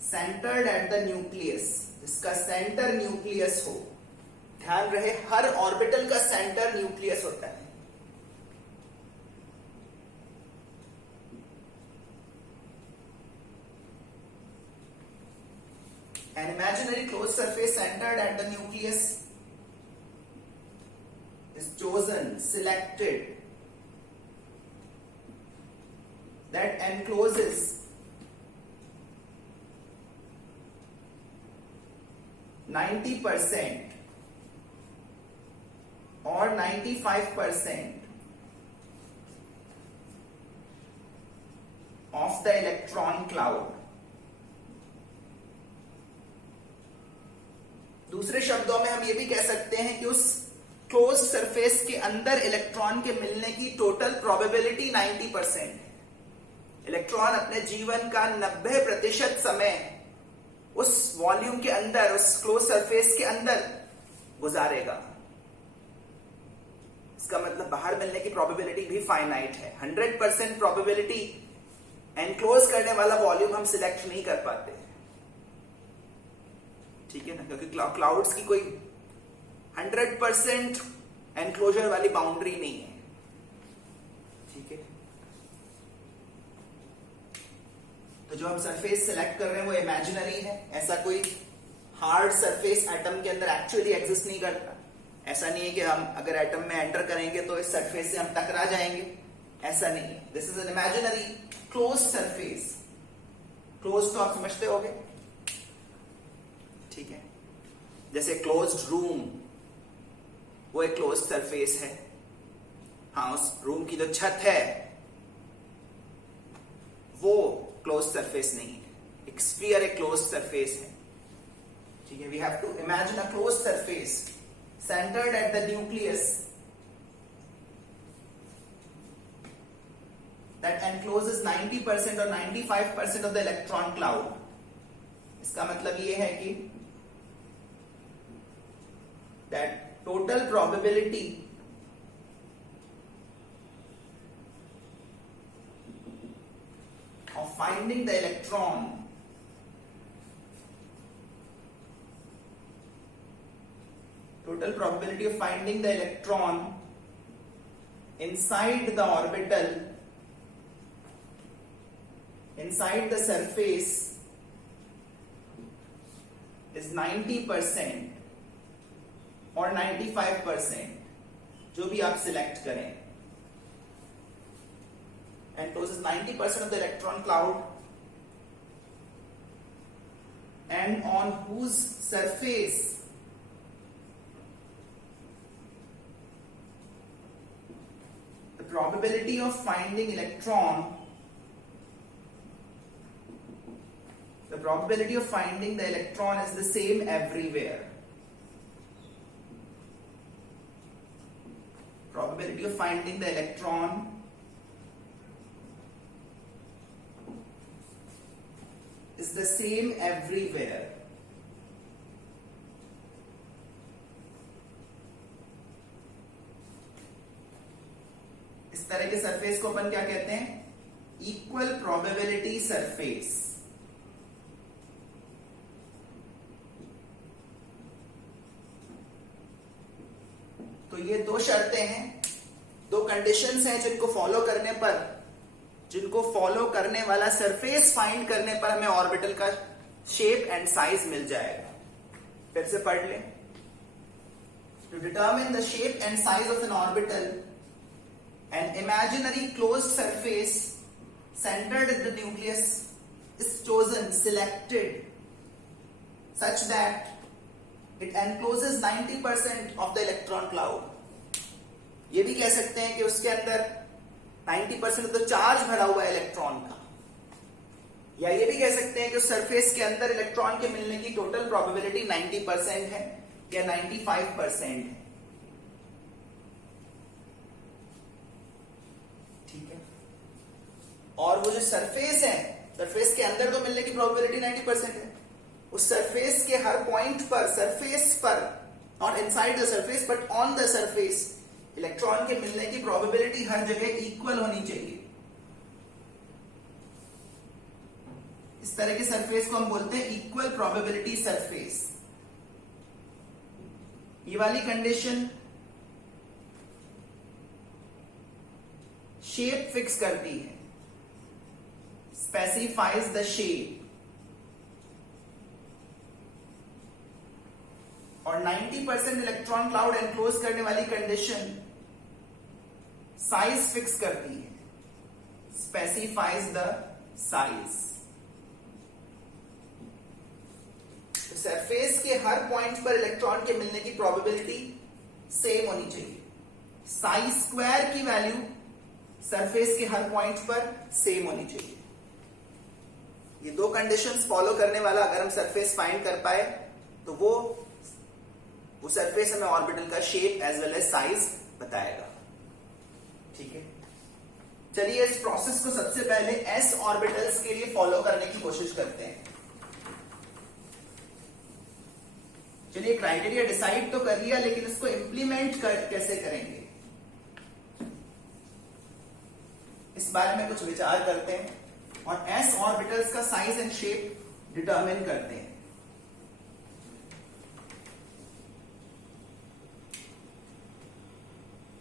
centered at the nucleus, जिसका सेंटर न्यूक्लियस हो। ध्यान रहे, हर ऑर्बिटल का सेंटर न्यूक्लियस होता है। An imaginary closed surface centered at the nucleus is chosen, selected, that encloses 90% or 95% of the electron cloud। दूसरे शब्दों में हम ये भी कह सकते हैं कि उस क्लोज सरफेस के अंदर इलेक्ट्रॉन के मिलने की टोटल प्रोबेबिलिटी 90% है। इलेक्ट्रॉन अपने जीवन का 90% समय उस वॉल्यूम के अंदर, उस क्लोज सरफेस के अंदर गुजारेगा। इसका मतलब बाहर मिलने की प्रोबेबिलिटी भी फाइनाइट है। 100% प्रोबेबिलिटी एनक्लोज करने वाला वॉल्यूम हम सिलेक्ट नहीं कर पाते, ठीक है ना, क्योंकि क्लाउड्स की कोई 100% एनक्लोजर वाली बाउंड्री नहीं है, ठीक है। तो जो हम सरफेस सिलेक्ट कर रहे हैं वो इमेजिनरी है, ऐसा कोई हार्ड सरफेस एटम के अंदर एक्चुअली एग्जिस्ट नहीं करता। ऐसा नहीं है कि हम अगर एटम में एंटर करेंगे तो इस सरफेस से हम टकरा जाएंगे, ऐसा नहीं है। This is an imaginary close surface. Close तो आप समझते होंगे, ठीक है। जैसे क्लोज्ड रूम, वो एक क्लोज सरफेस है। हाँ, उस रूम की जो छत है वो क्लोज सरफेस नहीं है। एक स्फीयर एक क्लोज सरफेस है, ठीक है। We have to imagine a close surface centered at the nucleus that encloses 90% or 95% of the electron cloud. इसका मतलब ये है कि that total probability of finding the electron total probability of finding the electron inside the orbital, inside the surface is 90% or 95%, जो भी आप select करें, encloses 90% of the electron cloud and on whose surface probability of finding electron, the probability of finding the electron is the same everywhere. Probability of finding the electron is the same everywhere. इस तरह के surface को अपन क्या कहते हैं? Equal probability surface. तो ये दो शर्तें हैं, दो कंडीशंस हैं जिनको फॉलो करने वाला सरफेस फाइंड करने पर हमें ऑर्बिटल का शेप एंड साइज मिल जाएगा। फिर से पढ़ लें। To determine the shape and size of an orbital, an imaginary closed surface centered at the nucleus is chosen, selected, such that it encloses 90% of the electron cloud. ये भी कह सकते हैं कि उसके अंदर 90% तो चार्ज भरा हुआ है इलेक्ट्रॉन का, या ये भी कह सकते हैं कि उस सरफेस के अंदर इलेक्ट्रॉन के मिलने की टोटल प्रोबेबिलिटी 90% है या 95% है, ठीक है। और वो जो सरफेस है, सरफेस के अंदर तो मिलने की प्रोबेबिलिटी 90% है, उस सरफेस के हर पॉइंट पर, सरफेस पर, not inside the surface but on the surface, electron के मिलने की प्रोबेबिलिटी हर जगह इक्वल होनी चाहिए। इस तरह के सरफेस को हम बोलते हैं इक्वल प्रोबेबिलिटी सरफेस। ये वाली कंडीशन शेप फिक्स करती है, स्पेसिफाइज द शेप, और 90% इलेक्ट्रॉन क्लाउड एनक्लोज करने वाली कंडीशन साइज फिक्स करती है, स्पेसिफाइज द साइज। तो सरफेस के हर पॉइंट पर इलेक्ट्रॉन के मिलने की प्रोबेबिलिटी सेम होनी चाहिए, साइज स्क्वायर की वैल्यू सरफेस के हर पॉइंट पर सेम होनी चाहिए। ये दो कंडीशंस फॉलो करने वाला अगर हम सरफेस फाइंड कर पाए तो वो सरफेस हमें ऑर्बिटल का shape as well as size बताएगा, ठीक है। चलिए इस प्रोसेस को सबसे पहले एस ऑर्बिटल्स के लिए फॉलो करने की कोशिश करते हैं। चलिए क्राइटेरिया डिसाइड तो कर लिया, लेकिन इसको इंप्लीमेंट कैसे करेंगे इस बारे में कुछ विचार करते हैं और एस ऑर्बिटल्स का साइज एंड शेप डिटरमिन करते हैं।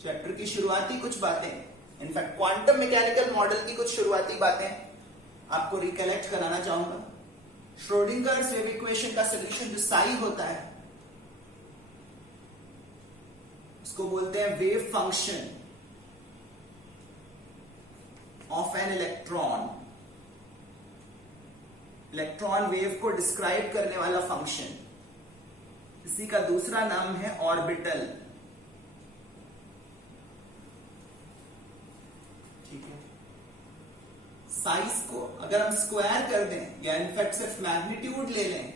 चैप्टर की शुरुआती कुछ बातें, इनफैक्ट क्वांटम मैकेनिकल मॉडल की कुछ शुरुआती बातें आपको रिकलेक्ट कराना चाहूंगा। श्रोडिंगर्स वेव इक्वेशन का सॉल्यूशन जो साई होता है उसको बोलते हैं wave function of an electron. Electron wave को डिस्क्राइब करने वाला फंक्शन, इसी का दूसरा नाम है ऑर्बिटल। ठीक है, साइज को अगर हम स्क्वायर कर दें या इनफैक्ट सिर्फ मैग्नीट्यूड ले लें,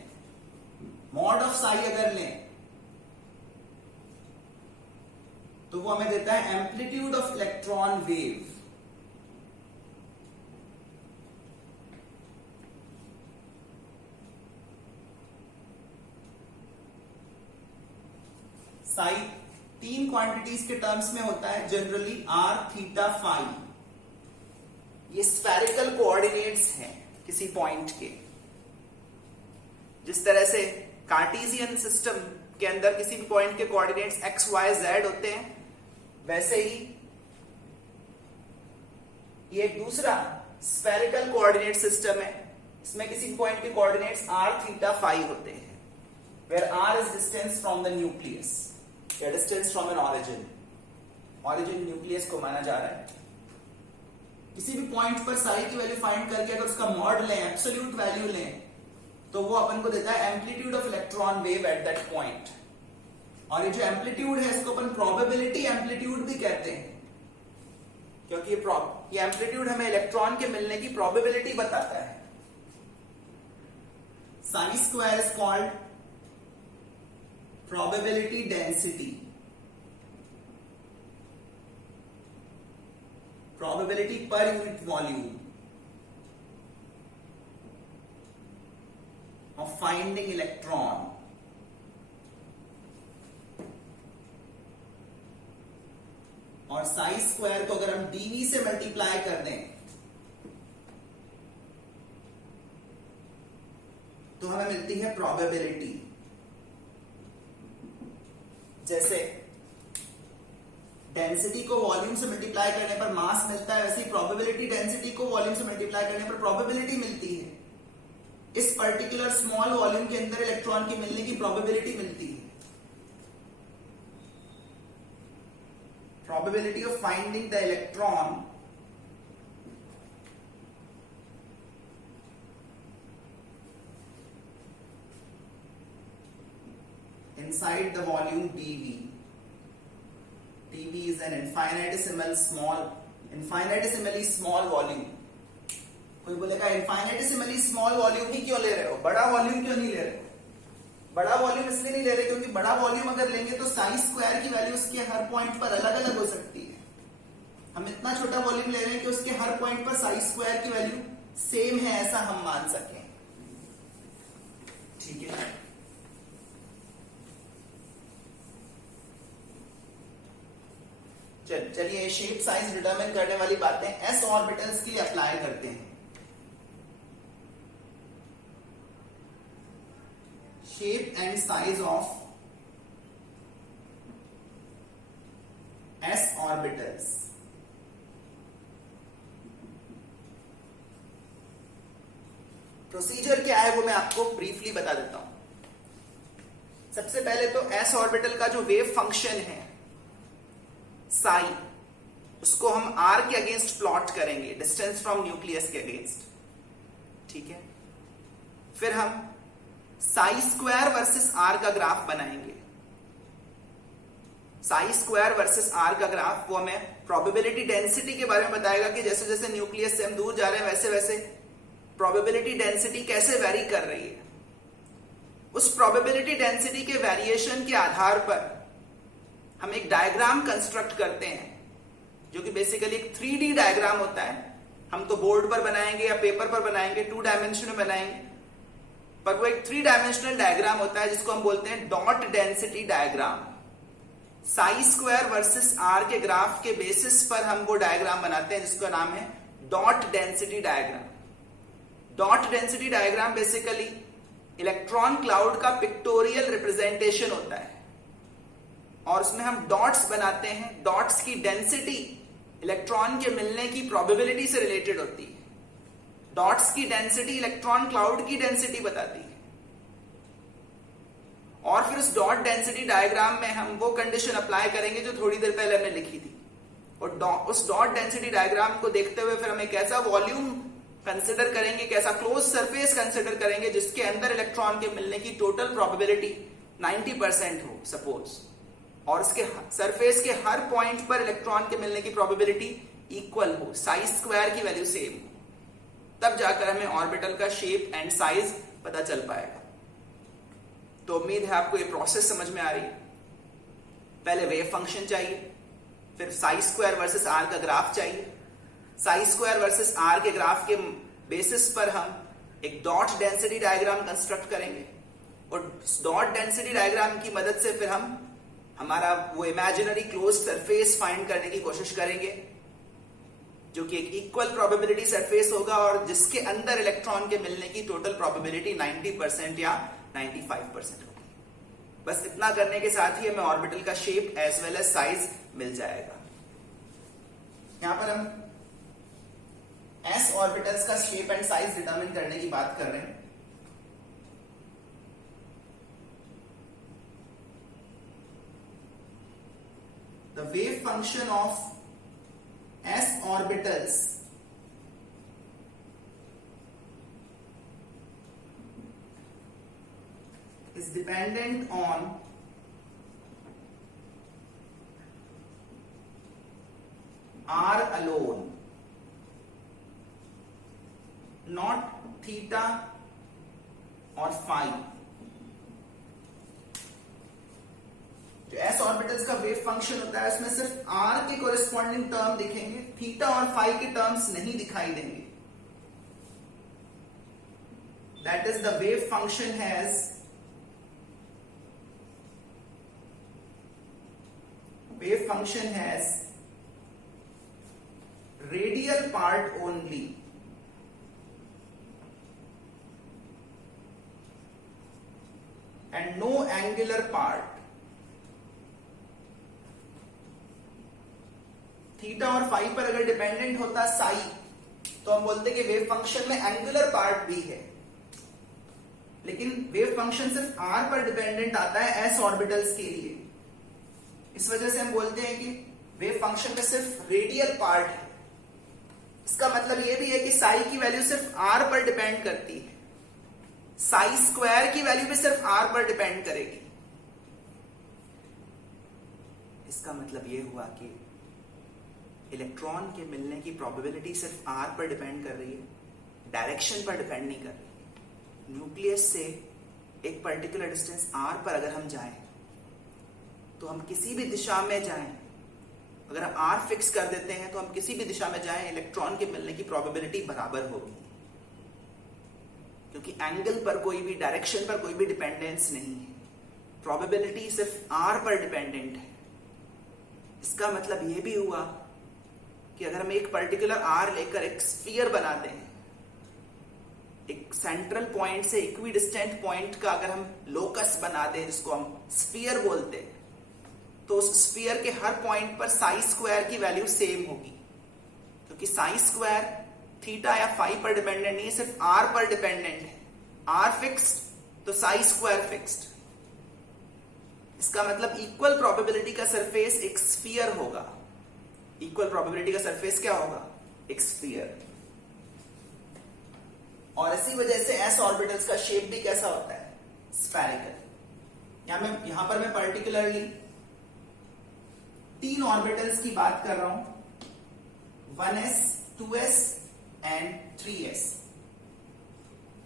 मॉड ऑफ साई अगर लें तो वो हमें देता है amplitude of electron wave. Sai तीन क्वांटिटीज के टर्म्स में होता है जनरली, आर, थीटा, फाई। ये स्फेरिकल कोऑर्डिनेट्स हैं किसी पॉइंट के। जिस तरह से कार्टेशियन सिस्टम के अंदर किसी भी पॉइंट के कोऑर्डिनेट्स एक्स, वाई, जेड होते हैं, वैसे ही ये एक दूसरा स्फेरिकल कोऑर्डिनेट सिस्टम है। इसमें किसी पॉइंट के कोऑर्डिनेट्स आर, थीटा, फाई होते हैं, where r is distance from the nucleus या distance from an origin. Origin nucleus को माना जा रहा है। किसी भी पॉइंट पर साई की वैल्यू फाइंड करके अगर उसका मॉड लें, एब्सोल्यूट वैल्यू लें, तो वो अपन को देता है amplitude of electron wave at that point. और ये जो एम्पलीट्यूड है इसको अपन प्रोबेबिलिटी एम्पलीट्यूड भी कहते हैं, क्योंकि ये एम्पलीट्यूड हमें इलेक्ट्रॉन के मिलने की प्रोबेबिलिटी बताता है। Sai square is called probability density. Probability per unit volume of finding electron. और साई स्क्वायर को अगर हम डीवी से मल्टीप्लाई कर दें तो हमें मिलती है प्रोबेबिलिटी। जैसे डेंसिटी को वॉल्यूम से मल्टीप्लाई करने पर मास मिलता है, वैसे ही प्रोबेबिलिटी डेंसिटी को वॉल्यूम से मल्टीप्लाई करने पर प्रोबेबिलिटी मिलती है। इस पर्टिकुलर स्मॉल वॉल्यूम के अंदर इलेक्ट्रॉन की मिलने की प्रोबेबिलिटी मिलती है। Probability of finding the electron inside the volume dV. dV is an infinitesimally small volume. कोई बोलेगा infinitesimally small volume ही क्यों ले रहे हो, बड़ा वॉल्यूम क्यों नहीं ले रहे हो? बड़ा वॉल्यूम इसलिए नहीं ले रहे क्योंकि बड़ा वॉल्यूम अगर लेंगे तो साई स्क्वायर की वैल्यू उसके हर पॉइंट पर अलग अलग हो सकती है। हम इतना छोटा वॉल्यूम ले रहे हैं कि उसके हर पॉइंट पर साई स्क्वायर की वैल्यू सेम है, ऐसा हम मान सकें। ठीक है, चलिए शेप साइज डिटरमिन करने वाली बातें एस ऑर्बिटल्स के लिए अप्लाई करते हैं। Shape and size of S orbitals. Procedure क्या है वो मैं आपको ब्रीफली बता देता हूं। सबसे पहले तो एस ऑर्बिटल का जो वेव फंक्शन है साई, उसको हम आर के अगेंस्ट प्लॉट करेंगे, डिस्टेंस फ्रॉम न्यूक्लियस के अगेंस्ट। ठीक है, फिर हम साई स्क्वायर वर्सेस आर का ग्राफ बनाएंगे। साई स्क्वायर वर्सेस आर का ग्राफ वो हमें प्रोबेबिलिटी डेंसिटी के बारे में बताएगा कि जैसे जैसे न्यूक्लियस से हम दूर जा रहे हैं वैसे वैसे प्रोबेबिलिटी डेंसिटी कैसे वेरी कर रही है। उस प्रोबेबिलिटी डेंसिटी के वेरिएशन के आधार पर हम एक डायग्राम कंस्ट्रक्ट करते हैं, जो कि बेसिकली एक 3D डायग्राम होता है। हम तो बोर्ड पर बनाएंगे या पेपर पर बनाएंगे, 2 डायमेंशन में बनाएंगे, पर वो एक 3 डायमेंशनल डायग्राम होता है जिसको हम बोलते हैं dot density diagram. Psi square versus R के ग्राफ के बेसिस पर हम वो डायग्राम बनाते हैं जिसका नाम है dot density diagram. Dot density diagram basically electron cloud का पिक्टोरियल रिप्रेजेंटेशन होता है और उसमें हम डॉट्स बनाते हैं। डॉट्स की डेंसिटी इलेक्ट्रॉन के मिलने की प्रोबेबिलिटी से रिलेटेड होती है। डॉट्स की डेंसिटी इलेक्ट्रॉन क्लाउड की डेंसिटी बताती है और फिर उस डॉट डेंसिटी डायग्राम में हम वो कंडीशन अप्लाई करेंगे जो थोड़ी देर पहले हमने लिखी थी। और उस डॉट डेंसिटी डायग्राम को देखते हुए फिर हम एक ऐसा वॉल्यूम कंसिडर करेंगे, कैसा क्लोज सरफेस कंसिडर करेंगे जिसके अंदर इलेक्ट्रॉन के मिलने की टोटल प्रोबेबिलिटी 90% हो सपोज, और उसके सरफेस के हर पॉइंट पर इलेक्ट्रॉन के मिलने की प्रोबेबिलिटी इक्वल हो, साइज स्क्वायर की वैल्यू सेम हो, तब जाकर हमें ऑर्बिटल का शेप एंड साइज पता चल पाएगा। तो उम्मीद है आपको ये प्रोसेस समझ में आ रही है। पहले वेव फंक्शन चाहिए, फिर साई स्क्वायर वर्सेस आर का ग्राफ चाहिए। साई स्क्वायर वर्सेस आर के ग्राफ के बेसिस पर हम एक डॉट डेंसिटी डायग्राम कंस्ट्रक्ट करेंगे और डॉट डेंसिटी डायग्राम की मदद से फिर हम हमारा वो इमेजिनरी क्लोज सरफेस फाइंड करने की कोशिश करेंगे जो कि एक इक्वल प्रोबेबिलिटी सरफेस होगा और जिसके अंदर इलेक्ट्रॉन के मिलने की टोटल प्रोबेबिलिटी 90% या 95% होगी। बस इतना करने के साथ ही हमें ऑर्बिटल का shape as well as size मिल जाएगा। यहां पर हम एस ऑर्बिटल्स का शेप एंड साइज डिटरमिन करने की बात कर रहे हैं। The wave function of s orbitals is dependent on r alone, not theta or phi। जो एस ऑर्बिटल्स का वेव फंक्शन होता है उसमें सिर्फ आर के कोरिस्पॉन्डिंग टर्म दिखेंगे, थीटा और फाई के टर्म्स नहीं दिखाई देंगे। That is the wave function has radial part only and no angular part. Theta और फाई पर अगर डिपेंडेंट होता साई तो हम बोलते कि वेव फंक्शन में एंगुलर पार्ट भी है, लेकिन वेव फंक्शन सिर्फ आर पर डिपेंडेंट आता है एस ऑर्बिटल्स के लिए। इस वजह से हम बोलते हैं कि वेव फंक्शन में सिर्फ रेडियल पार्ट है। इसका मतलब यह भी है कि साई की वैल्यू सिर्फ आर पर डिपेंड करती है, साई स्क्वायर की वैल्यू भी सिर्फ आर पर डिपेंड करेगी। इसका मतलब यह हुआ कि इलेक्ट्रॉन के मिलने की प्रोबेबिलिटी सिर्फ आर पर डिपेंड कर रही है, डायरेक्शन पर डिपेंड नहीं कर रही। न्यूक्लियस से एक पर्टिकुलर डिस्टेंस आर पर अगर हम जाएं तो हम किसी भी दिशा में जाएं, अगर हम आर फिक्स कर देते हैं तो हम किसी भी दिशा में जाएं इलेक्ट्रॉन के मिलने की प्रोबेबिलिटी बराबर होगी, क्योंकि एंगल पर कोई भी, डायरेक्शन पर कोई भी डिपेंडेंस नहीं है। प्रोबेबिलिटी सिर्फ आर पर डिपेंडेंट है। इसका मतलब यह भी हुआ कि अगर हम एक पर्टिकुलर आर लेकर एक स्फीयर बनाते हैं, एक सेंट्रल पॉइंट से इक्वी डिस्टेंट पॉइंट का अगर हम लोकस बना दें जिसको हम स्फीयर बोलते हैं, तो उस स्फीयर के हर पॉइंट पर साई स्क्वायर की वैल्यू सेम होगी, क्योंकि साई स्क्वायर थीटा या फाई पर डिपेंडेंट नहीं है, सिर्फ आर पर डिपेंडेंट है। आर फिक्स्ड तो साई स्क्वायर फिक्स्ड। इसका मतलब इक्वल प्रोबेबिलिटी का सरफेस एक स्फीयर होगा। इक्वल प्रोबेबिलिटी का सरफेस क्या होगा? एक स्फीयर। और इसी वजह से एस ऑर्बिटल्स का शेप भी कैसा होता है? स्फेरिकल। यहां पर मैं पर्टिकुलरली 3 ऑर्बिटल्स की बात कर रहा हूं, 1s, 2s एंड 3s।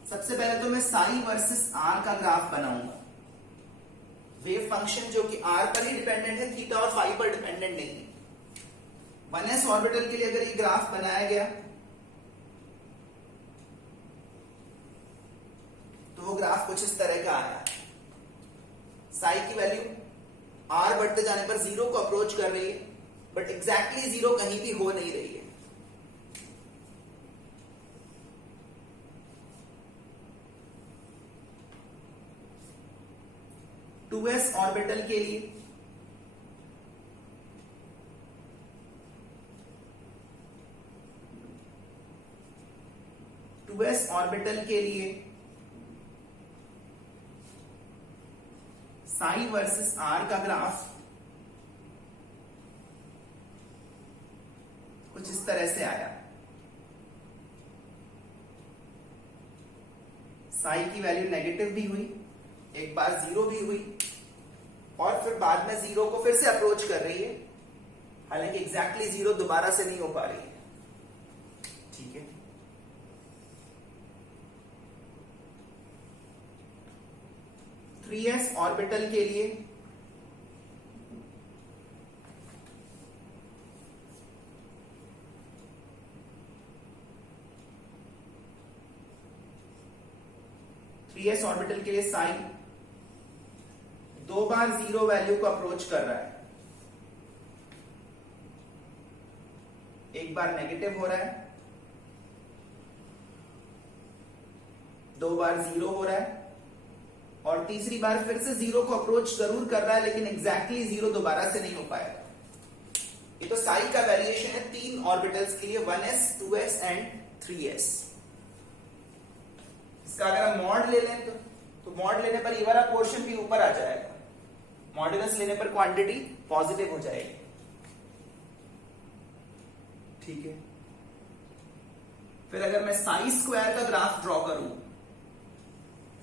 सबसे पहले तो मैं साई वर्सेस आर का ग्राफ बनाऊंगा। वेव फंक्शन जो कि आर पर ही डिपेंडेंट है, थीटा और फाई पर डिपेंडेंट नहीं है। 1s ऑर्बिटल के लिए अगर ये ग्राफ बनाया गया तो वो ग्राफ कुछ इस तरह का आया, साई की वैल्यू आर बढ़ते जाने पर जीरो को अप्रोच कर रही है, बट एग्जैक्टली जीरो कहीं भी हो नहीं रही है। टू एस ऑर्बिटल के लिए साई वर्सेस आर का ग्राफ कुछ इस तरह से आया। साई की वैल्यू नेगेटिव भी हुई, एक बार जीरो भी हुई, और फिर बाद में जीरो को फिर से अप्रोच कर रही है, हालांकि एग्जैक्टली जीरो दोबारा से नहीं हो पा रही है। ठीक है, थ्री एस ऑर्बिटल के लिए साई दो बार जीरो वैल्यू को अप्रोच कर रहा है, एक बार नेगेटिव हो रहा है, दो बार जीरो हो रहा है, और तीसरी बार फिर से जीरो को अप्रोच जरूर कर रहा है, लेकिन एग्जैक्टली जीरो दोबारा से नहीं हो पाएगा। ये तो साई का वेरिएशन है तीन ऑर्बिटल्स के लिए, 1s 2s एंड 3s। इसका अगर हम मॉड ले लें तो मॉड लेने पर ये वाला पोर्शन भी ऊपर आ जाएगा, मॉड्यूलस लेने पर क्वांटिटी पॉजिटिव हो जाएगी। ठीक है, फिर अगर मैं साई स्क्वायर का ग्राफ ड्रॉ करूं,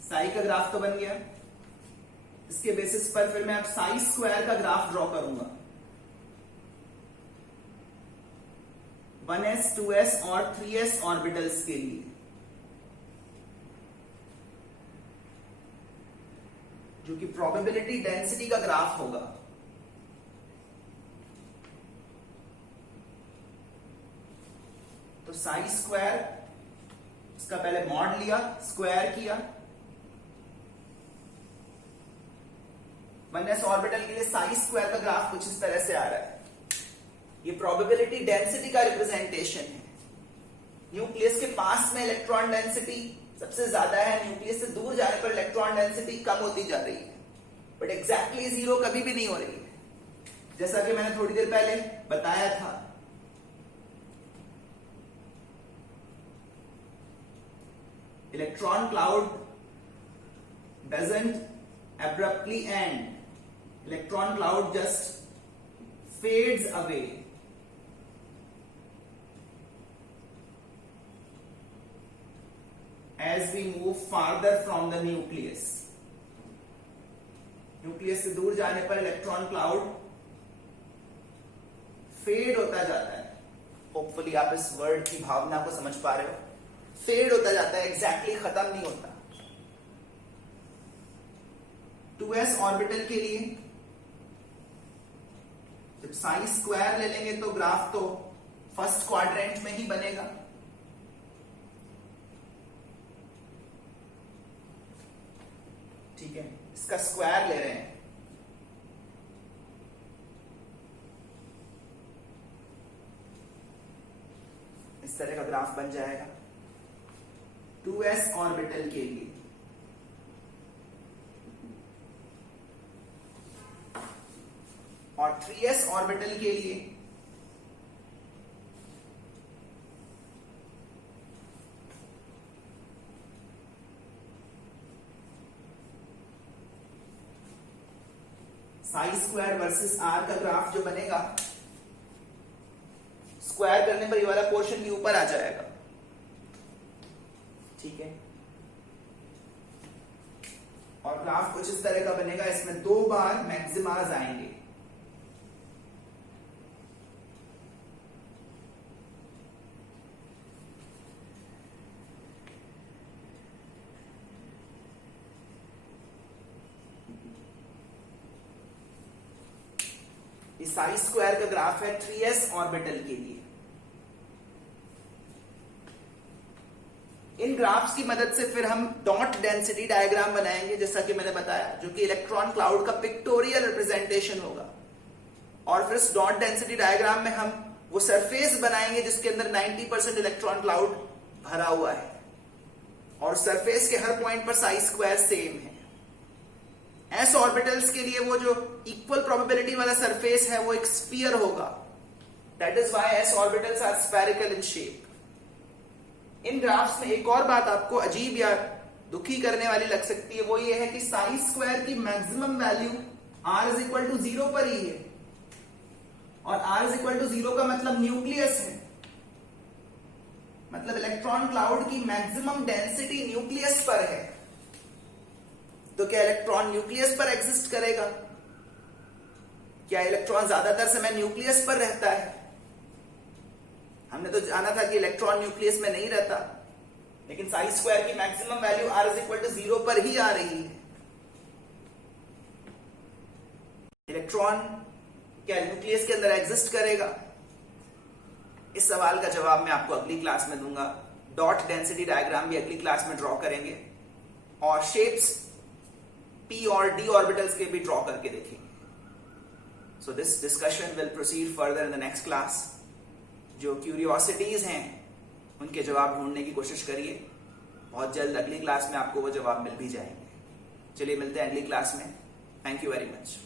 साई का ग्राफ तो बन गया, इसके बेसिस पर फिर मैं अब साई स्क्वायर का ग्राफ ड्रॉ करूंगा, 1s 2s और 3s ऑर्बिटल्स के लिए। जो कि प्रोबेबिलिटी डेंसिटी का ग्राफ होगा। तो साई स्क्वायर, इसका पहले मॉड लिया, स्क्वायर किया, 1s ऑर्बिटल के लिए साई स्क्वायर का ग्राफ कुछ इस तरह से आ रहा है। ये प्रोबेबिलिटी डेंसिटी का रिप्रेजेंटेशन है। न्यूक्लियस के पास में इलेक्ट्रॉन डेंसिटी सबसे ज्यादा है, न्यूक्लियस से दूर जाने पर इलेक्ट्रॉन डेंसिटी कम होती जा रही है, बट एग्जैक्टली जीरो कभी भी नहीं हो रही है, जैसा कि मैंने थोड़ी देर पहले बताया था। Electron cloud doesn't abruptly end. Electron cloud just fades away. As we move farther from the nucleus. Nucleus से दूर जाने पर इलेक्ट्रॉन क्लाउड फेड होता जाता है। होपफुली आप इस वर्ड की भावना को समझ पा रहे हो। फेड होता जाता है, एग्जैक्टली खत्म नहीं होता। 2s ऑर्बिटल के लिए जब साई स्क्वायर ले लेंगे तो ग्राफ तो फर्स्ट क्वाड्रेंट में ही बनेगा। ठीक है, इसका स्क्वायर ले रहे हैं। इस तरह का ग्राफ बन जाएगा 2s ऑर्बिटल के लिए। और 3s ऑर्बिटल के लिए साई स्क्वायर वर्सेस आर का ग्राफ जो बनेगा, स्क्वायर करने पर ये वाला पोर्शन भी ऊपर आ जाएगा। ठीक है, और ग्राफ कुछ इस तरह का बनेगा। इसमें दो बार मैक्सिमाज आएंगे। साई स्क्वायर का ग्राफ है 3s ऑर्बिटल के लिए। इन ग्राफ्स की मदद से फिर हम डॉट डेंसिटी डायग्राम बनाएंगे, जैसा कि मैंने बताया, जो कि इलेक्ट्रॉन क्लाउड का पिक्टोरियल रिप्रेजेंटेशन होगा। और फिर इस डॉट डेंसिटी डायग्राम में हम वो सरफेस बनाएंगे जिसके अंदर 90% इलेक्ट्रॉन क्लाउड भरा हुआ है, और सरफेस के हर पॉइंट पर साई स्क्वायर सेम है। एस ऑर्बिटल्स के लिए वो जो इक्वल प्रोबेबिलिटी वाला सरफेस है वो एक स्फीयर होगा। That is why S orbitals are spherical in shape. इन ग्राफ्स में एक और बात आपको अजीब या दुखी करने वाली लग सकती है, वो ये है कि साई स्क्वायर की maximum value r is equal to 0 पर ही है, और r इज इक्वल टू 0 का मतलब न्यूक्लियस है, मतलब इलेक्ट्रॉन क्लाउड की मैक्सिमम डेंसिटी न्यूक्लियस पर है। तो क्या इलेक्ट्रॉन न्यूक्लियस पर एग्जिस्ट करेगा? क्या इलेक्ट्रॉन ज्यादातर समय न्यूक्लियस पर रहता है? हमने तो जाना था कि इलेक्ट्रॉन न्यूक्लियस में नहीं रहता, लेकिन साई स्क्वायर की maximum value r is equal to 0 पर ही आ रही है। इलेक्ट्रॉन क्या न्यूक्लियस के अंदर एग्जिस्ट करेगा? इस सवाल का जवाब मैं आपको अगली क्लास में दूंगा। डॉट डेंसिटी डायग्राम भी अगली क्लास में ड्रॉ करेंगे, और शेप्स p और d ऑर्बिटल्स के भी ड्रॉ करके देखेंगे। So this discussion will proceed further in the next class. जो क्यूरियोसिटीज हैं उनके जवाब ढूंढने की कोशिश करिए। बहुत जल्द अगली क्लास में आपको वो जवाब मिल भी जाएंगे। चलिए मिलते हैं अगली क्लास में। Thank you very much.